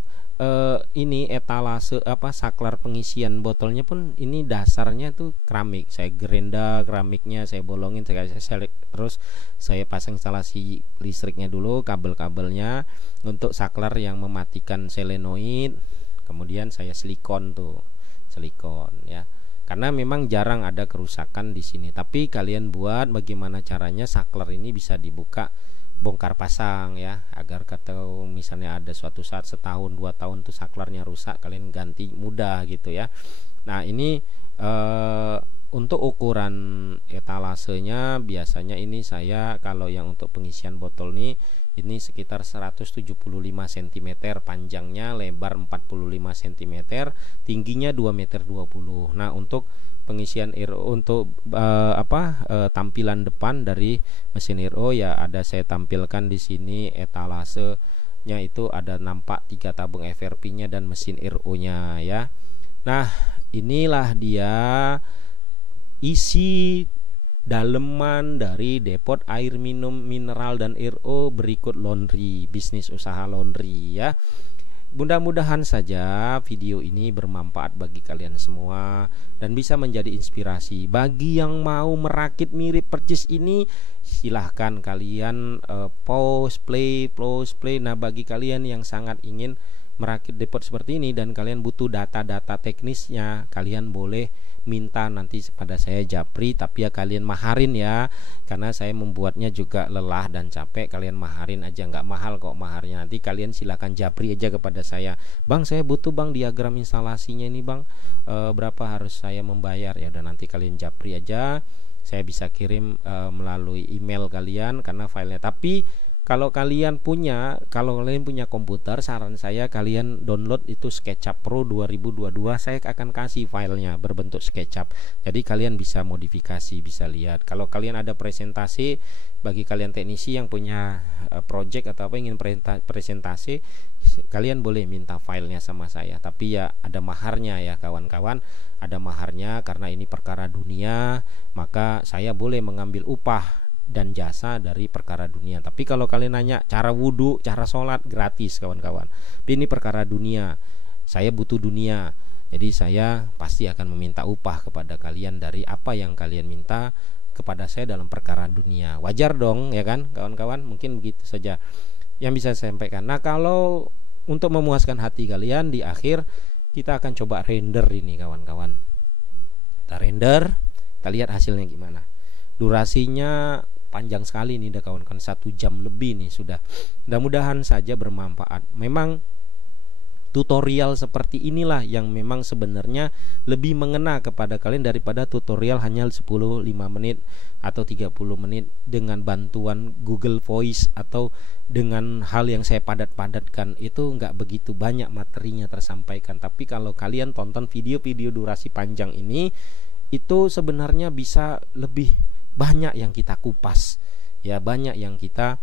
ini etalase saklar pengisian botolnya pun ini dasarnya tuh keramik. Saya gerenda keramiknya, saya bolongin, saya selek, terus saya pasang instalasi listriknya dulu, kabel-kabelnya untuk saklar yang mematikan selenoid. Kemudian saya silikon ya. Karena memang jarang ada kerusakan di sini. Tapi kalian buat bagaimana caranya saklar ini bisa dibuka bongkar pasang ya, agar kata misalnya ada suatu saat setahun 2 tahun tuh saklarnya rusak, kalian ganti mudah gitu ya. Nah ini untuk ukuran etalasenya biasanya ini saya kalau yang untuk pengisian botol ini sekitar 175 cm panjangnya, lebar 45 cm, tingginya 2,20 meter. Nah untuk pengisian RO untuk tampilan depan dari mesin RO ya ada saya tampilkan di sini etalasenya itu ada nampak 3 tabung FRP-nya dan mesin RO-nya ya. Nah, inilah dia isi daleman dari depot air minum mineral dan RO berikut laundry, bisnis usaha laundry ya. Mudah-mudahan saja video ini bermanfaat bagi kalian semua dan bisa menjadi inspirasi. Bagi yang mau merakit mirip percis ini, silahkan kalian pause play. Nah bagi kalian yang sangat ingin merakit depot seperti ini dan kalian butuh data-data teknisnya, kalian boleh minta nanti pada saya japri, tapi ya kalian maharin ya, karena saya membuatnya juga lelah dan capek. Kalian maharin aja, nggak mahal kok maharnya. Nanti kalian silakan japri aja kepada saya, bang saya butuh bang diagram instalasinya ini bang, berapa harus saya membayar ya, dan nanti kalian japri aja, saya bisa kirim melalui email kalian karena filenya. Tapi kalau kalian punya komputer, saran saya kalian download itu SketchUp Pro 2022. Saya akan kasih filenya berbentuk SketchUp. Jadi kalian bisa modifikasi, bisa lihat. Kalau kalian ada presentasi, bagi kalian teknisi yang punya project atau apa ingin presentasi, kalian boleh minta filenya sama saya. Tapi ya ada maharnya ya kawan-kawan, ada maharnya karena ini perkara dunia, maka saya boleh mengambil upah dan jasa dari perkara dunia. Tapi kalau kalian nanya cara wudhu, cara sholat, gratis kawan-kawan. Tapi ini perkara dunia, saya butuh dunia, jadi saya pasti akan meminta upah kepada kalian dari apa yang kalian minta kepada saya dalam perkara dunia. Wajar dong ya kan kawan-kawan. Mungkin begitu saja yang bisa saya sampaikan. Nah kalau untuk memuaskan hati kalian, di akhir kita akan coba render ini kawan-kawan. Kita render, kita lihat hasilnya gimana. Durasinya panjang sekali nih kawan-kawan, 1 jam lebih nih sudah. Mudah-mudahan saja bermanfaat. Memang tutorial seperti inilah yang memang sebenarnya lebih mengena kepada kalian daripada tutorial hanya 5 menit atau 30 menit dengan bantuan Google Voice atau dengan hal yang saya padat-padatkan. Itu nggak begitu banyak materinya tersampaikan. Tapi kalau kalian tonton video-video durasi panjang ini, itu sebenarnya bisa lebih banyak yang kita kupas ya, banyak yang kita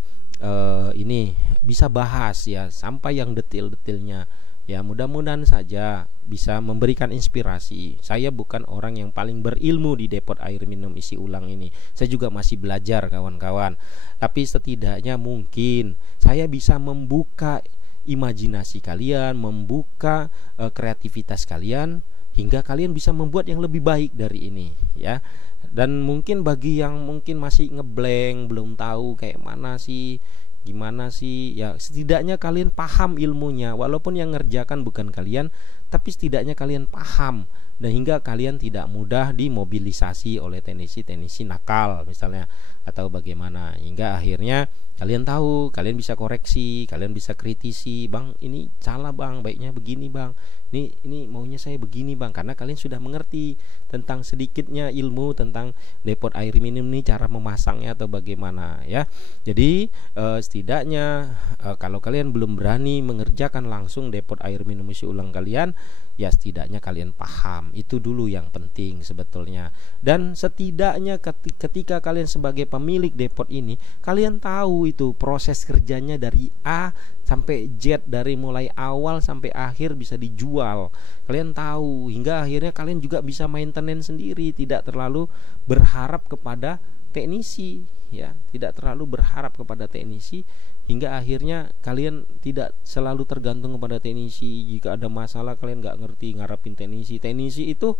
ini bisa bahas ya, sampai yang detail-detailnya ya. Mudah-mudahan saja bisa memberikan inspirasi. Saya bukan orang yang paling berilmu di depot air minum isi ulang ini, saya juga masih belajar kawan-kawan. Tapi setidaknya mungkin saya bisa membuka imajinasi kalian, membuka kreativitas kalian, hingga kalian bisa membuat yang lebih baik dari ini ya. Dan mungkin bagi yang mungkin masih ngeblank, belum tahu kayak mana sih, gimana sih ya, setidaknya kalian paham ilmunya. Walaupun yang ngerjakan bukan kalian, tapi setidaknya kalian paham dan hingga kalian tidak mudah dimobilisasi oleh teknisi-teknisi nakal misalnya, atau bagaimana, hingga akhirnya kalian tahu, kalian bisa koreksi, kalian bisa kritisi, bang ini salah bang, baiknya begini bang, ini maunya saya begini bang, karena kalian sudah mengerti tentang sedikitnya ilmu tentang depot air minum ini, cara memasangnya atau bagaimana ya. Jadi setidaknya kalau kalian belum berani mengerjakan langsung depot air minum isi ulang kalian, ya setidaknya kalian paham, itu dulu yang penting sebetulnya. Dan setidaknya ketika kalian sebagai pemilik depot ini, kalian tahu itu proses kerjanya dari A sampai Z, dari mulai awal sampai akhir bisa dijual. Kalian tahu, hingga akhirnya kalian juga bisa maintenance sendiri, tidak terlalu berharap kepada teknisi ya, tidak terlalu berharap kepada teknisi, hingga akhirnya kalian tidak selalu tergantung kepada teknisi. Jika ada masalah kalian nggak ngerti ngarepin teknisi itu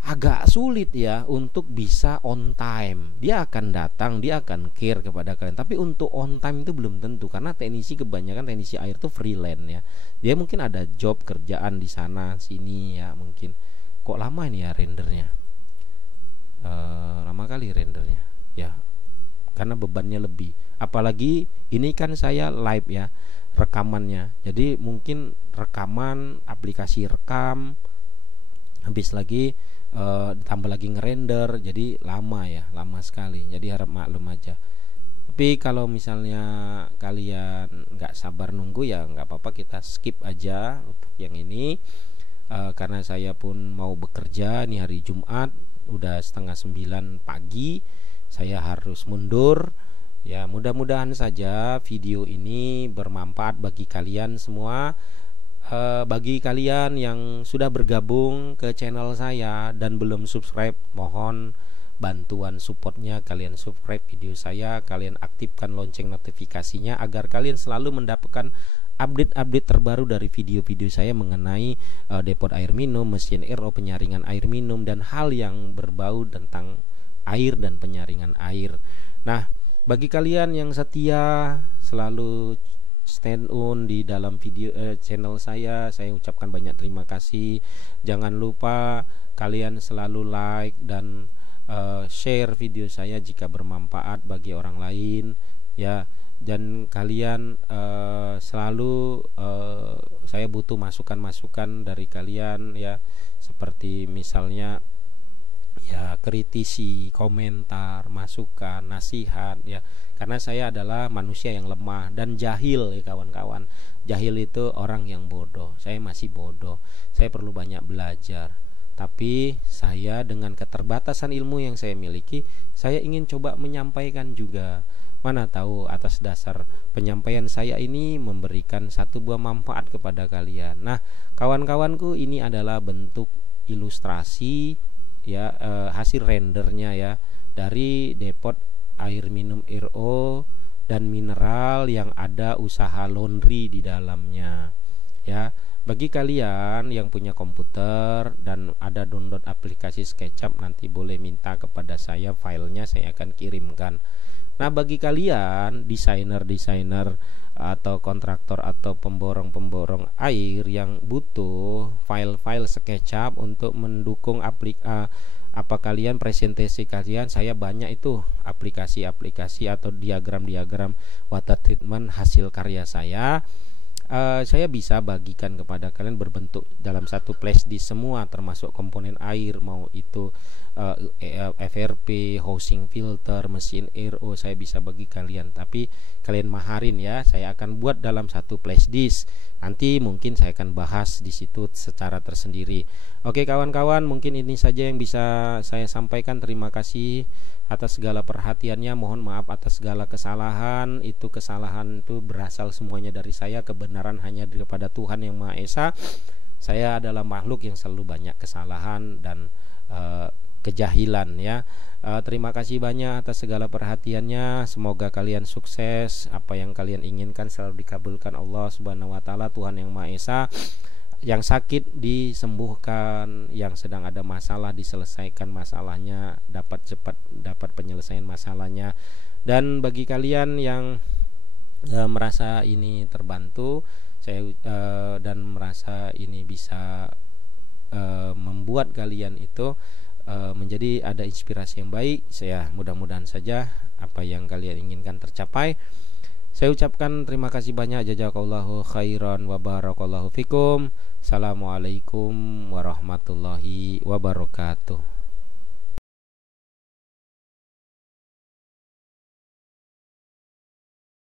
agak sulit ya untuk bisa on time. Dia akan datang, dia akan care kepada kalian, tapi untuk on time itu belum tentu, karena teknisi, kebanyakan teknisi air itu freelance ya. Dia mungkin ada job kerjaan di sana sini ya, mungkin kok lama ini ya rendernya, lama kali rendernya ya, karena bebannya lebih. Apalagi ini kan saya live ya rekamannya, jadi mungkin rekaman, aplikasi rekam, habis lagi ditambah lagi ngerender, jadi lama ya, lama sekali. Jadi harap maklum aja. Tapi kalau misalnya kalian nggak sabar nunggu ya nggak apa-apa, kita skip aja untuk yang ini, karena saya pun mau bekerja. Ini hari Jumat udah 8:30 pagi, saya harus mundur ya. Mudah-mudahan saja video ini bermanfaat bagi kalian semua. Bagi kalian yang sudah bergabung ke channel saya dan belum subscribe, mohon bantuan supportnya. Kalian subscribe video saya, kalian aktifkan lonceng notifikasinya agar kalian selalu mendapatkan update-update terbaru dari video-video saya mengenai depot air minum, mesin RO, penyaringan air minum, dan hal yang berbau tentang air dan penyaringan air. Nah, bagi kalian yang setia selalu stand on di dalam video channel saya ucapkan banyak terima kasih. Jangan lupa kalian selalu like dan share video saya jika bermanfaat bagi orang lain ya. Dan kalian selalu saya butuh masukan-masukan dari kalian ya, seperti misalnya ya kritisi, komentar, masukan, nasihat ya. Karena saya adalah manusia yang lemah dan jahil ya kawan-kawan. Jahil itu orang yang bodoh. Saya masih bodoh. Saya perlu banyak belajar. Tapi saya dengan keterbatasan ilmu yang saya miliki, saya ingin coba menyampaikan juga. Mana tahu atas dasar penyampaian saya ini memberikan satu buah manfaat kepada kalian. Nah, kawan-kawanku, ini adalah bentuk ilustrasi ya, hasil rendernya ya, dari depot air minum RO dan mineral yang ada usaha laundry di dalamnya ya. Bagi kalian yang punya komputer dan ada download aplikasi SketchUp, nanti boleh minta kepada saya filenya, saya akan kirimkan. Nah, bagi kalian desainer atau kontraktor atau pemborong air yang butuh file-file SketchUp untuk mendukung kalian presentasi kalian, saya banyak itu aplikasi-aplikasi atau diagram-diagram water treatment hasil karya saya. Saya bisa bagikan kepada kalian berbentuk dalam satu flash disk semua, termasuk komponen air, mau itu FRP, housing filter, mesin RO, saya bisa bagi kalian. Tapi kalian maharin ya, saya akan buat dalam satu flash disk. Nanti mungkin saya akan bahas di situ secara tersendiri. Oke kawan-kawan, mungkin ini saja yang bisa saya sampaikan. Terima kasih atas segala perhatiannya. Mohon maaf atas segala kesalahan. Kesalahan itu berasal semuanya dari saya. Kebenaran hanya daripada Tuhan Yang Maha Esa. Saya adalah makhluk yang selalu banyak kesalahan dan kejahilan ya. Terima kasih banyak atas segala perhatiannya. Semoga kalian sukses. Apa yang kalian inginkan selalu dikabulkan Allah Subhanahu wa taala, Tuhan Yang Maha Esa. Yang sakit disembuhkan, yang sedang ada masalah diselesaikan masalahnya, dapat penyelesaian masalahnya. Dan bagi kalian yang merasa ini terbantu, saya dan merasa ini bisa membuat kalian itu menjadi ada inspirasi yang baik. Saya mudah-mudahan saja apa yang kalian inginkan tercapai. Saya ucapkan terima kasih banyak, jazakallahu khairan wa barakallahu fikum. Assalamualaikum warahmatullahi wabarakatuh.